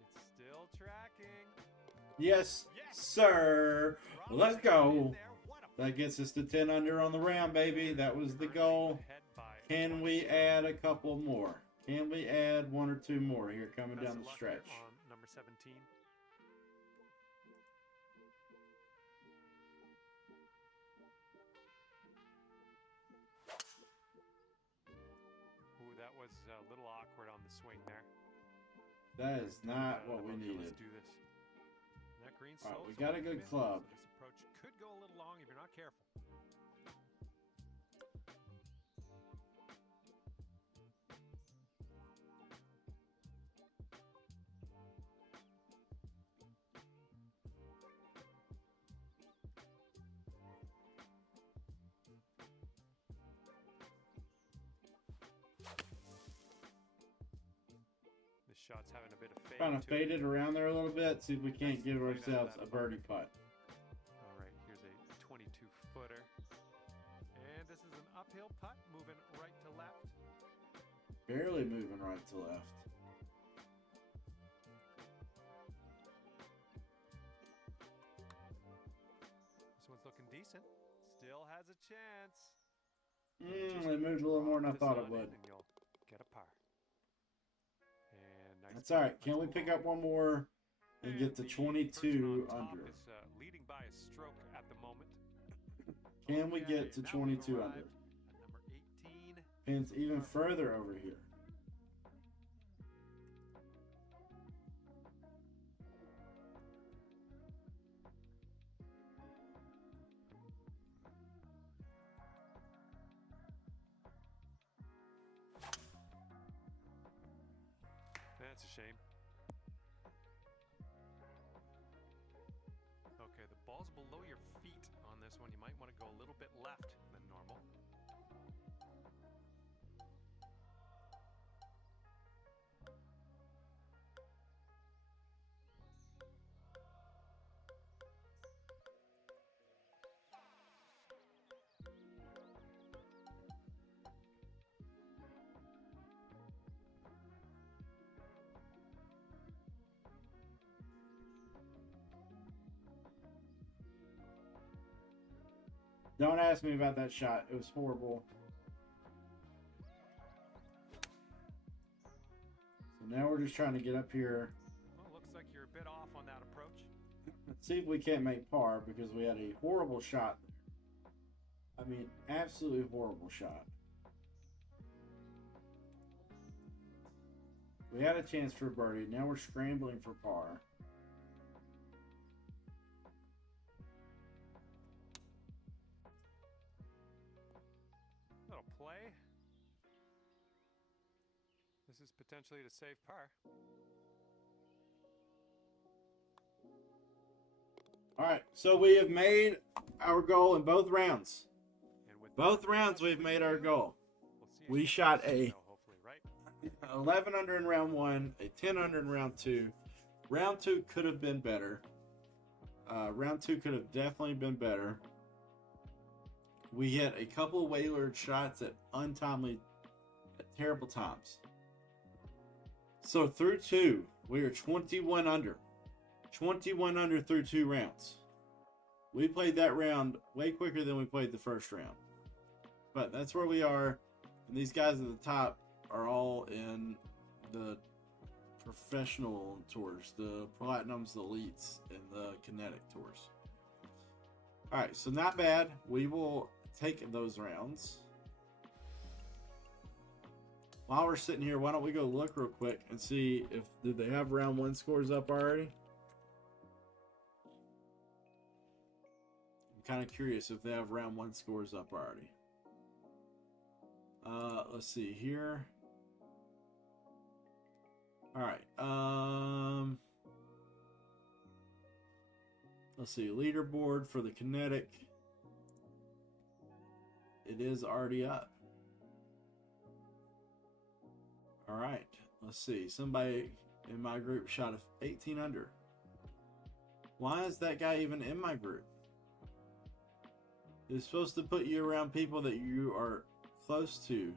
It's still tracking. Yes, sir. Let's go. That gets us to 10 under on the round, baby. That was the goal. Can we add a couple more? Can we add one or two more here coming down the stretch? On number 17. Ooh, that was a little awkward on the swing there. That is not I don't what we know. Okay, needed. Let's do this. And that green All right, slopes we got a away good from it, club. So this approach could go a little long if you're not careful. This shot's having a bit of fade. Kind of to fade it. it around there a little bit. See if we can't give ourselves a birdie putt. All right, here's a 22-footer. And this is an uphill putt, moving right to left. Barely moving right to left. This one's looking decent. Still has a chance. It moved a little more than I Drop thought this it on in would. And you'll get a par. And nice That's all right. putt. Can we Let's pick move up one more and get to the 22 person on top under? Is, leading by a stroke at the moment. Can we Okay, get to now 22 we've under? arrived at number 18. Pins even further over here. That's a shame. Okay, the ball's below your feet on this one. You might want to go a little bit left than normal. Don't ask me about that shot. It was horrible. So now we're just trying to get up here. Well, looks like you're a bit off on that approach. Let's see if we can't make par because we had a horrible shot there. I mean, absolutely horrible shot. We had a chance for birdie. Now we're scrambling for par. Little play. This is potentially to save par. All right, so we have made our goal in both rounds. And with Both rounds we've made our goal. we'll see We again shot soon, a though, hopefully, right? 11 under in round 1, a 10 under in round 2. Round 2 could have been better. Round 2 could have definitely been better. We hit a couple Waylard shots at untimely, at terrible times. So through 2, we are 21 under. 21 under through 2 rounds. We played that round way quicker than we played the first round. But that's where we are. And these guys at the top are all in the professional tours, the Platinums, the Elites, and the Kinetic tours. Alright, so not bad. We will take those rounds. While we're sitting here, why don't we go look real quick and see if did they have round 1 scores up already? I'm kind of curious if they have round 1 scores up already. Let's see here. All right. Let's see. Leaderboard for the Kinetic. It is already up. All right. Let's see. Somebody in my group shot a 18 under. Why is that guy even in my group? It's supposed to put you around people that you are close to.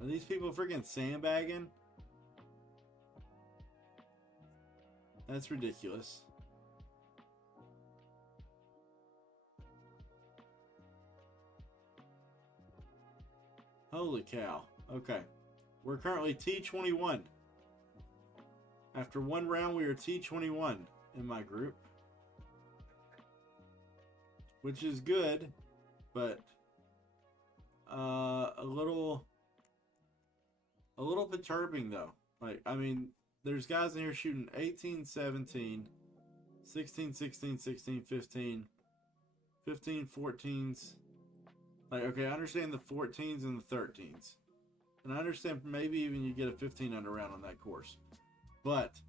Are these people freaking sandbagging? That's ridiculous. Holy cow. Okay. We're currently T21. After 1 round, we are T21 in my group. Which is good, but a little perturbing though. Like, I mean, there's guys in here shooting 18, 17, 16, 16, 16, 15, 15, 14s. Like, okay, I understand the 14s and the 13s. And I understand maybe even you get a 15 under round on that course. But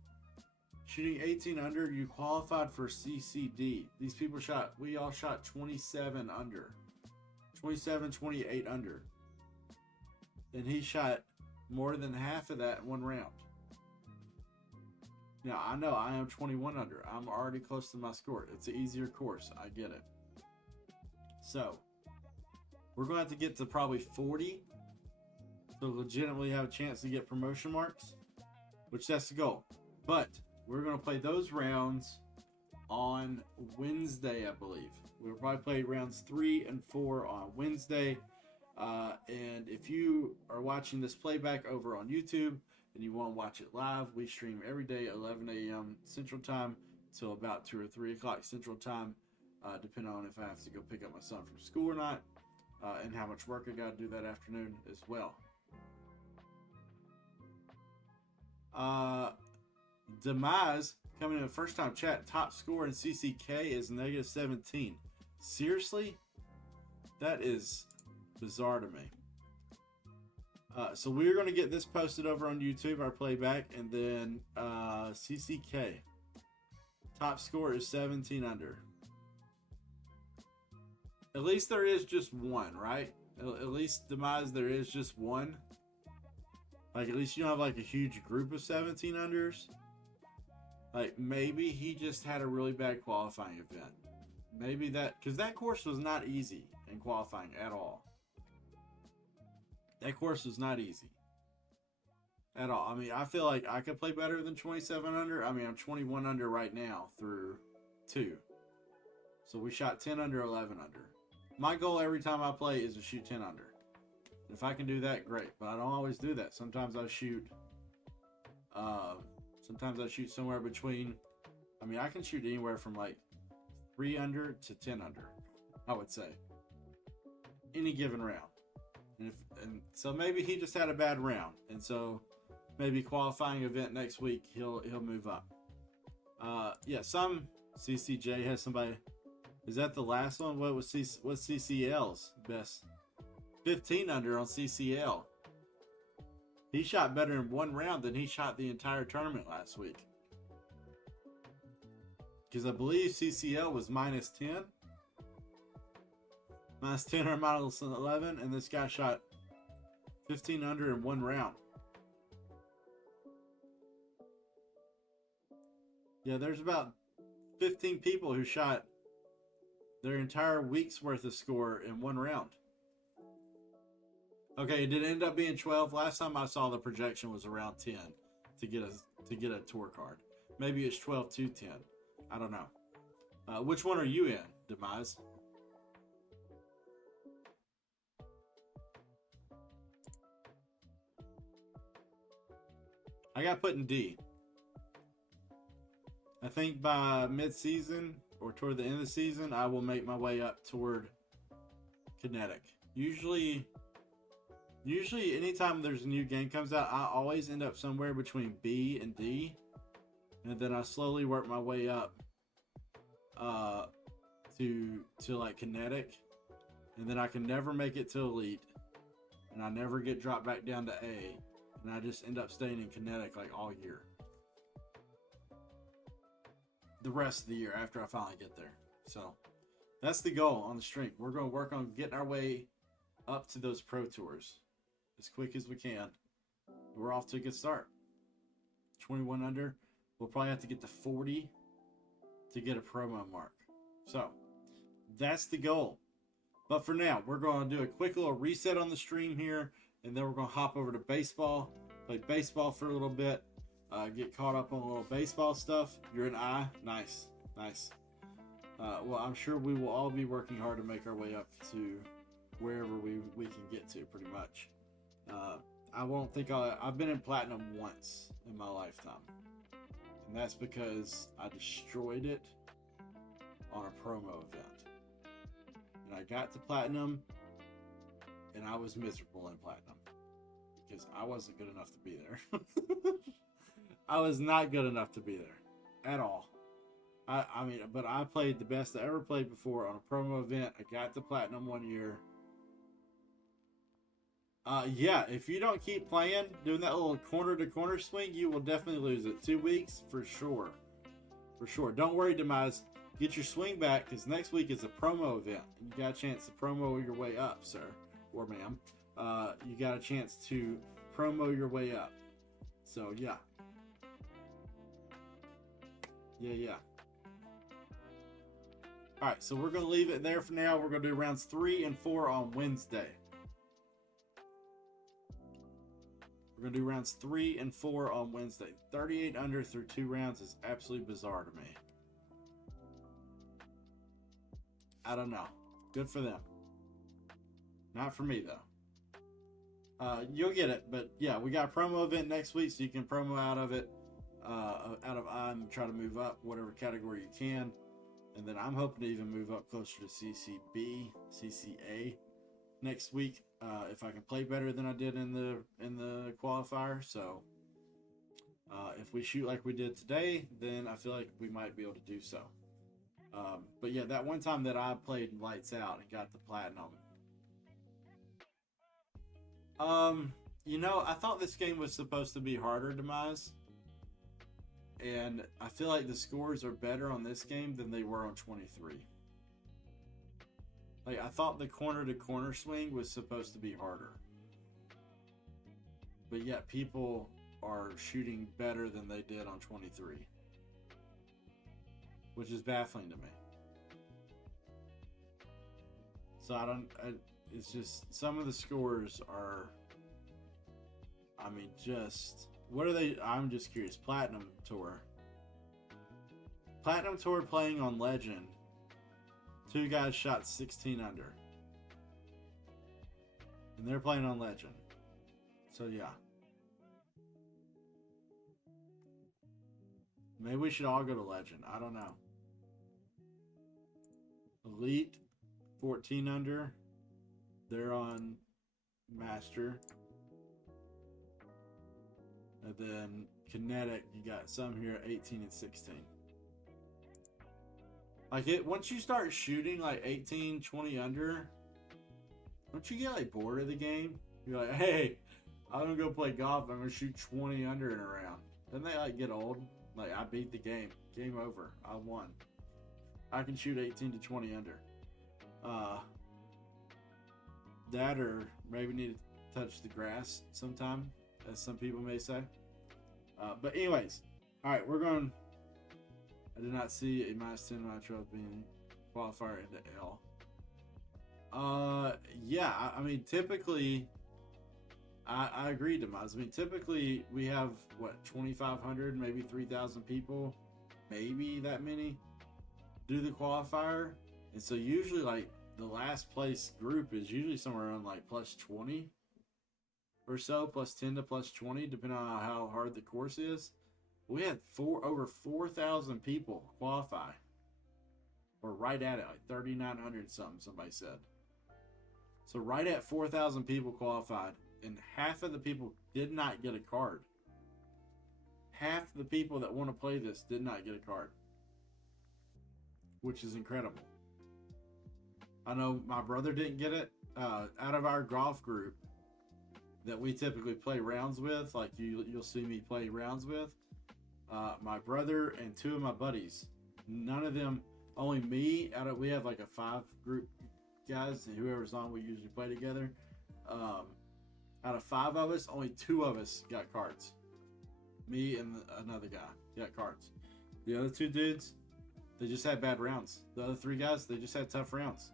shooting 18 under, you qualified for CCD. These people we all shot 27 under. 27, 28 under. And he shot more than half of that in 1 round. Now, I know I am 21 under. I'm already close to my score. It's an easier course. I get it. So, we're going to have to get to probably 40 to legitimately have a chance to get promotion marks, which that's the goal. But we're going to play those rounds on Wednesday, I believe. We'll probably play rounds 3 and 4 on Wednesday. And if you are watching this playback over on YouTube and you want to watch it live, we stream every day at 11 a.m. Central Time till about 2 or 3 o'clock Central Time, depending on if I have to go pick up my son from school or not, and how much work I got to do that afternoon as well. Demise coming in the first time chat. Top score in CCK is -17. Seriously? That is bizarre to me. So we're going to get this posted over on YouTube, our playback, and then CCK. Top score is 17 under. At least there is just one, right? At least Demise, there is just one. Like, at least you don't have like a huge group of 17 unders. Like, maybe he just had a really bad qualifying event. Maybe that, because that course was not easy in qualifying at all. That course was not easy at all. I mean, I feel like I could play better than 27 under. I mean, I'm 21 under right now through 2. So we shot 10 under, 11 under. My goal every time I play is to shoot 10 under. If I can do that, great. But I don't always do that. Sometimes I shoot somewhere between, I mean, I can shoot anywhere from like 3 under to 10 under, I would say. Any given round. And so maybe he just had a bad round. And so maybe qualifying event next week, he'll move up. Yeah, some CCJ has somebody. Is that the last one? What's CCL's best? 15 under on CCL. He shot better in one round than he shot the entire tournament last week. Because I believe CCL was minus 10. Minus 10 or minus 11. And this guy shot 15 under in one round. Yeah, there's about 15 people who shot their entire week's worth of score in one round. Okay, did it end up being 12? Last time I saw the projection was around 10 to get a tour card. Maybe it's 12 to 10. I don't know. Which one are you in, Demise? I got put in D. I think by mid-season or toward the end of the season, I will make my way up toward Kinetic. Usually anytime there's a new game comes out, I always end up somewhere between B and D. And then I slowly work my way up to like Kinetic. And then I can never make it to Elite. And I never get dropped back down to A. And I just end up staying in Kinetic like all year. The rest of the year after I finally get there. So that's the goal on the stream. We're going to work on getting our way up to those pro tours as quick as we can. We're off to a good start. 21 under. We'll probably have to get to 40 to get a promo mark. So that's the goal. But for now, we're going to do a quick little reset on the stream here. And then we're going to hop over to baseball. Play baseball for a little bit. Get caught up on a little baseball stuff. You're an I. Nice. Nice. Well, I'm sure we will all be working hard to make our way up to wherever we can get to, pretty much. I won't think I've been in Platinum once in my lifetime. And that's because I destroyed it on a promo event. And I got to Platinum, and I was miserable in Platinum. Because I wasn't good enough to be there. I was not good enough to be there at all. I mean, but I played the best I ever played before on a promo event. I got to Platinum one year. Yeah, if you don't keep playing, doing that little corner-to-corner swing, you will definitely lose it. 2 weeks, for sure. For sure. Don't worry, Demise. Get your swing back, because next week is a promo event. You got a chance to promo your way up, sir. Or ma'am. You got a chance to promo your way up. So, yeah. Yeah. Alright, so we're going to leave it there for now. We're going to do rounds 3 and 4 on Wednesday. We're going to do rounds 3 and 4 on Wednesday. 38 under through 2 rounds is absolutely bizarre to me. I don't know. Good for them. Not for me, though. You'll get it, but yeah, we got a promo event next week, so you can promo out of it. Out of I and try to move up whatever category you can. And then I'm hoping to even move up closer to CCB, CCA next week if I can play better than I did in the qualifier. So if we shoot like we did today, then I feel like we might be able to do so. But yeah, that one time that I played lights out and got the platinum. You know, I thought this game was supposed to be harder, Demise. And I feel like the scores are better on this game than they were on 23. Like, I thought the corner-to-corner swing was supposed to be harder. But yet, people are shooting better than they did on 23. Which is baffling to me. So, it's just, some of the scores are, I mean, just... What are they? I'm just curious. Platinum Platinum Tour playing on Legend. 2 guys shot 16 under. And they're playing on Legend. So, yeah. Maybe we should all go to Legend. I don't know. Elite, 14 under. They're on Master. And then Kinetic, you got some here at 18 and 16. Like, once you start shooting like 18, 20 under, don't you get like bored of the game? You're like, hey, I'm gonna go play golf. I'm gonna shoot 20 under in a round. Then they like get old. Like, I beat the game. Game over. I won. I can shoot 18 to 20 under. That, or maybe need to touch the grass sometime, as some people may say. But anyways, all right, we're going. I did not see a -10 nitro being qualifier into L. Yeah, I mean, typically, I agree, Demise. I mean, typically we have what, 2,500, maybe 3,000 people, maybe that many, do the qualifier, and so usually like the last place group is usually somewhere around like +20 or so, +10 to +20, depending on how hard the course is. We had over 4,000 people qualify, or right at it, like 3,900 something. Somebody said. So right at 4,000 people qualified, and half of the people did not get a card. Half the people that want to play this did not get a card, which is incredible. I know my brother didn't get it. Out of our golf group that we typically play rounds with, like you'll see me play rounds with, my brother and 2 of my buddies, none of them, only me, we have like a 5 group guys, and whoever's on, we usually play together. Out of 5 of us, only 2 of us got cards. Me and another guy got cards. The other 2 dudes, they just had bad rounds. The other 3 guys, they just had tough rounds.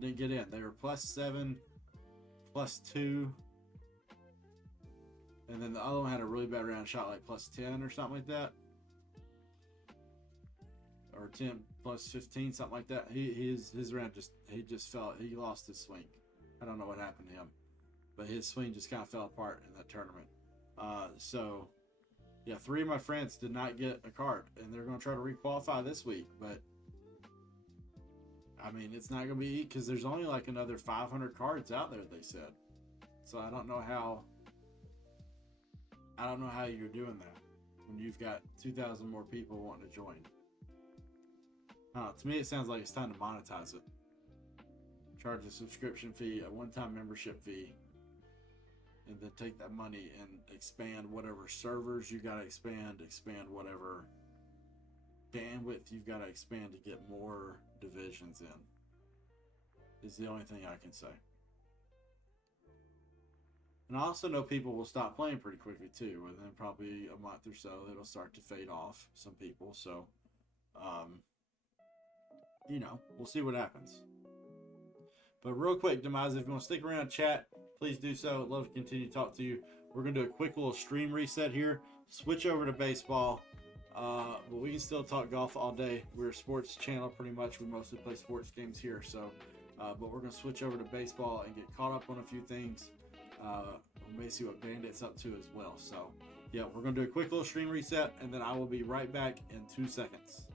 Didn't get in. They were +7, +2, and then the other one had a really bad round, shot like +10 or something like that, or 10 +15, something like that. His round just fell. He lost his swing. I don't know what happened to him, but his swing just kind of fell apart in that tournament. So yeah, 3 of my friends did not get a card, and they're going to try to requalify this week. But I mean, it's not going to be, because there's only like another 500 cards out there, they said. So I don't know how you're doing that when you've got 2,000 more people wanting to join. To me, it sounds like it's time to monetize it. Charge a subscription fee, a one-time membership fee, and then take that money and expand whatever servers you got to expand whatever bandwidth you've got to expand to get more divisions in. Is the only thing I can say. And I also know people will stop playing pretty quickly too, and then probably a month or so it'll start to fade off, some people. So we'll see what happens. But real quick, Demise, if you want to stick around and chat, please do so. I'd love to continue to talk to you. We're going to do a quick little stream reset here, switch over to baseball, but we can still talk golf all day. We're a sports channel pretty much. We mostly play sports games here. So, but we're going to switch over to baseball and get caught up on a few things. We may see what Bandit's up to as well. So, yeah, we're going to do a quick little stream reset, and then I will be right back in 2 seconds.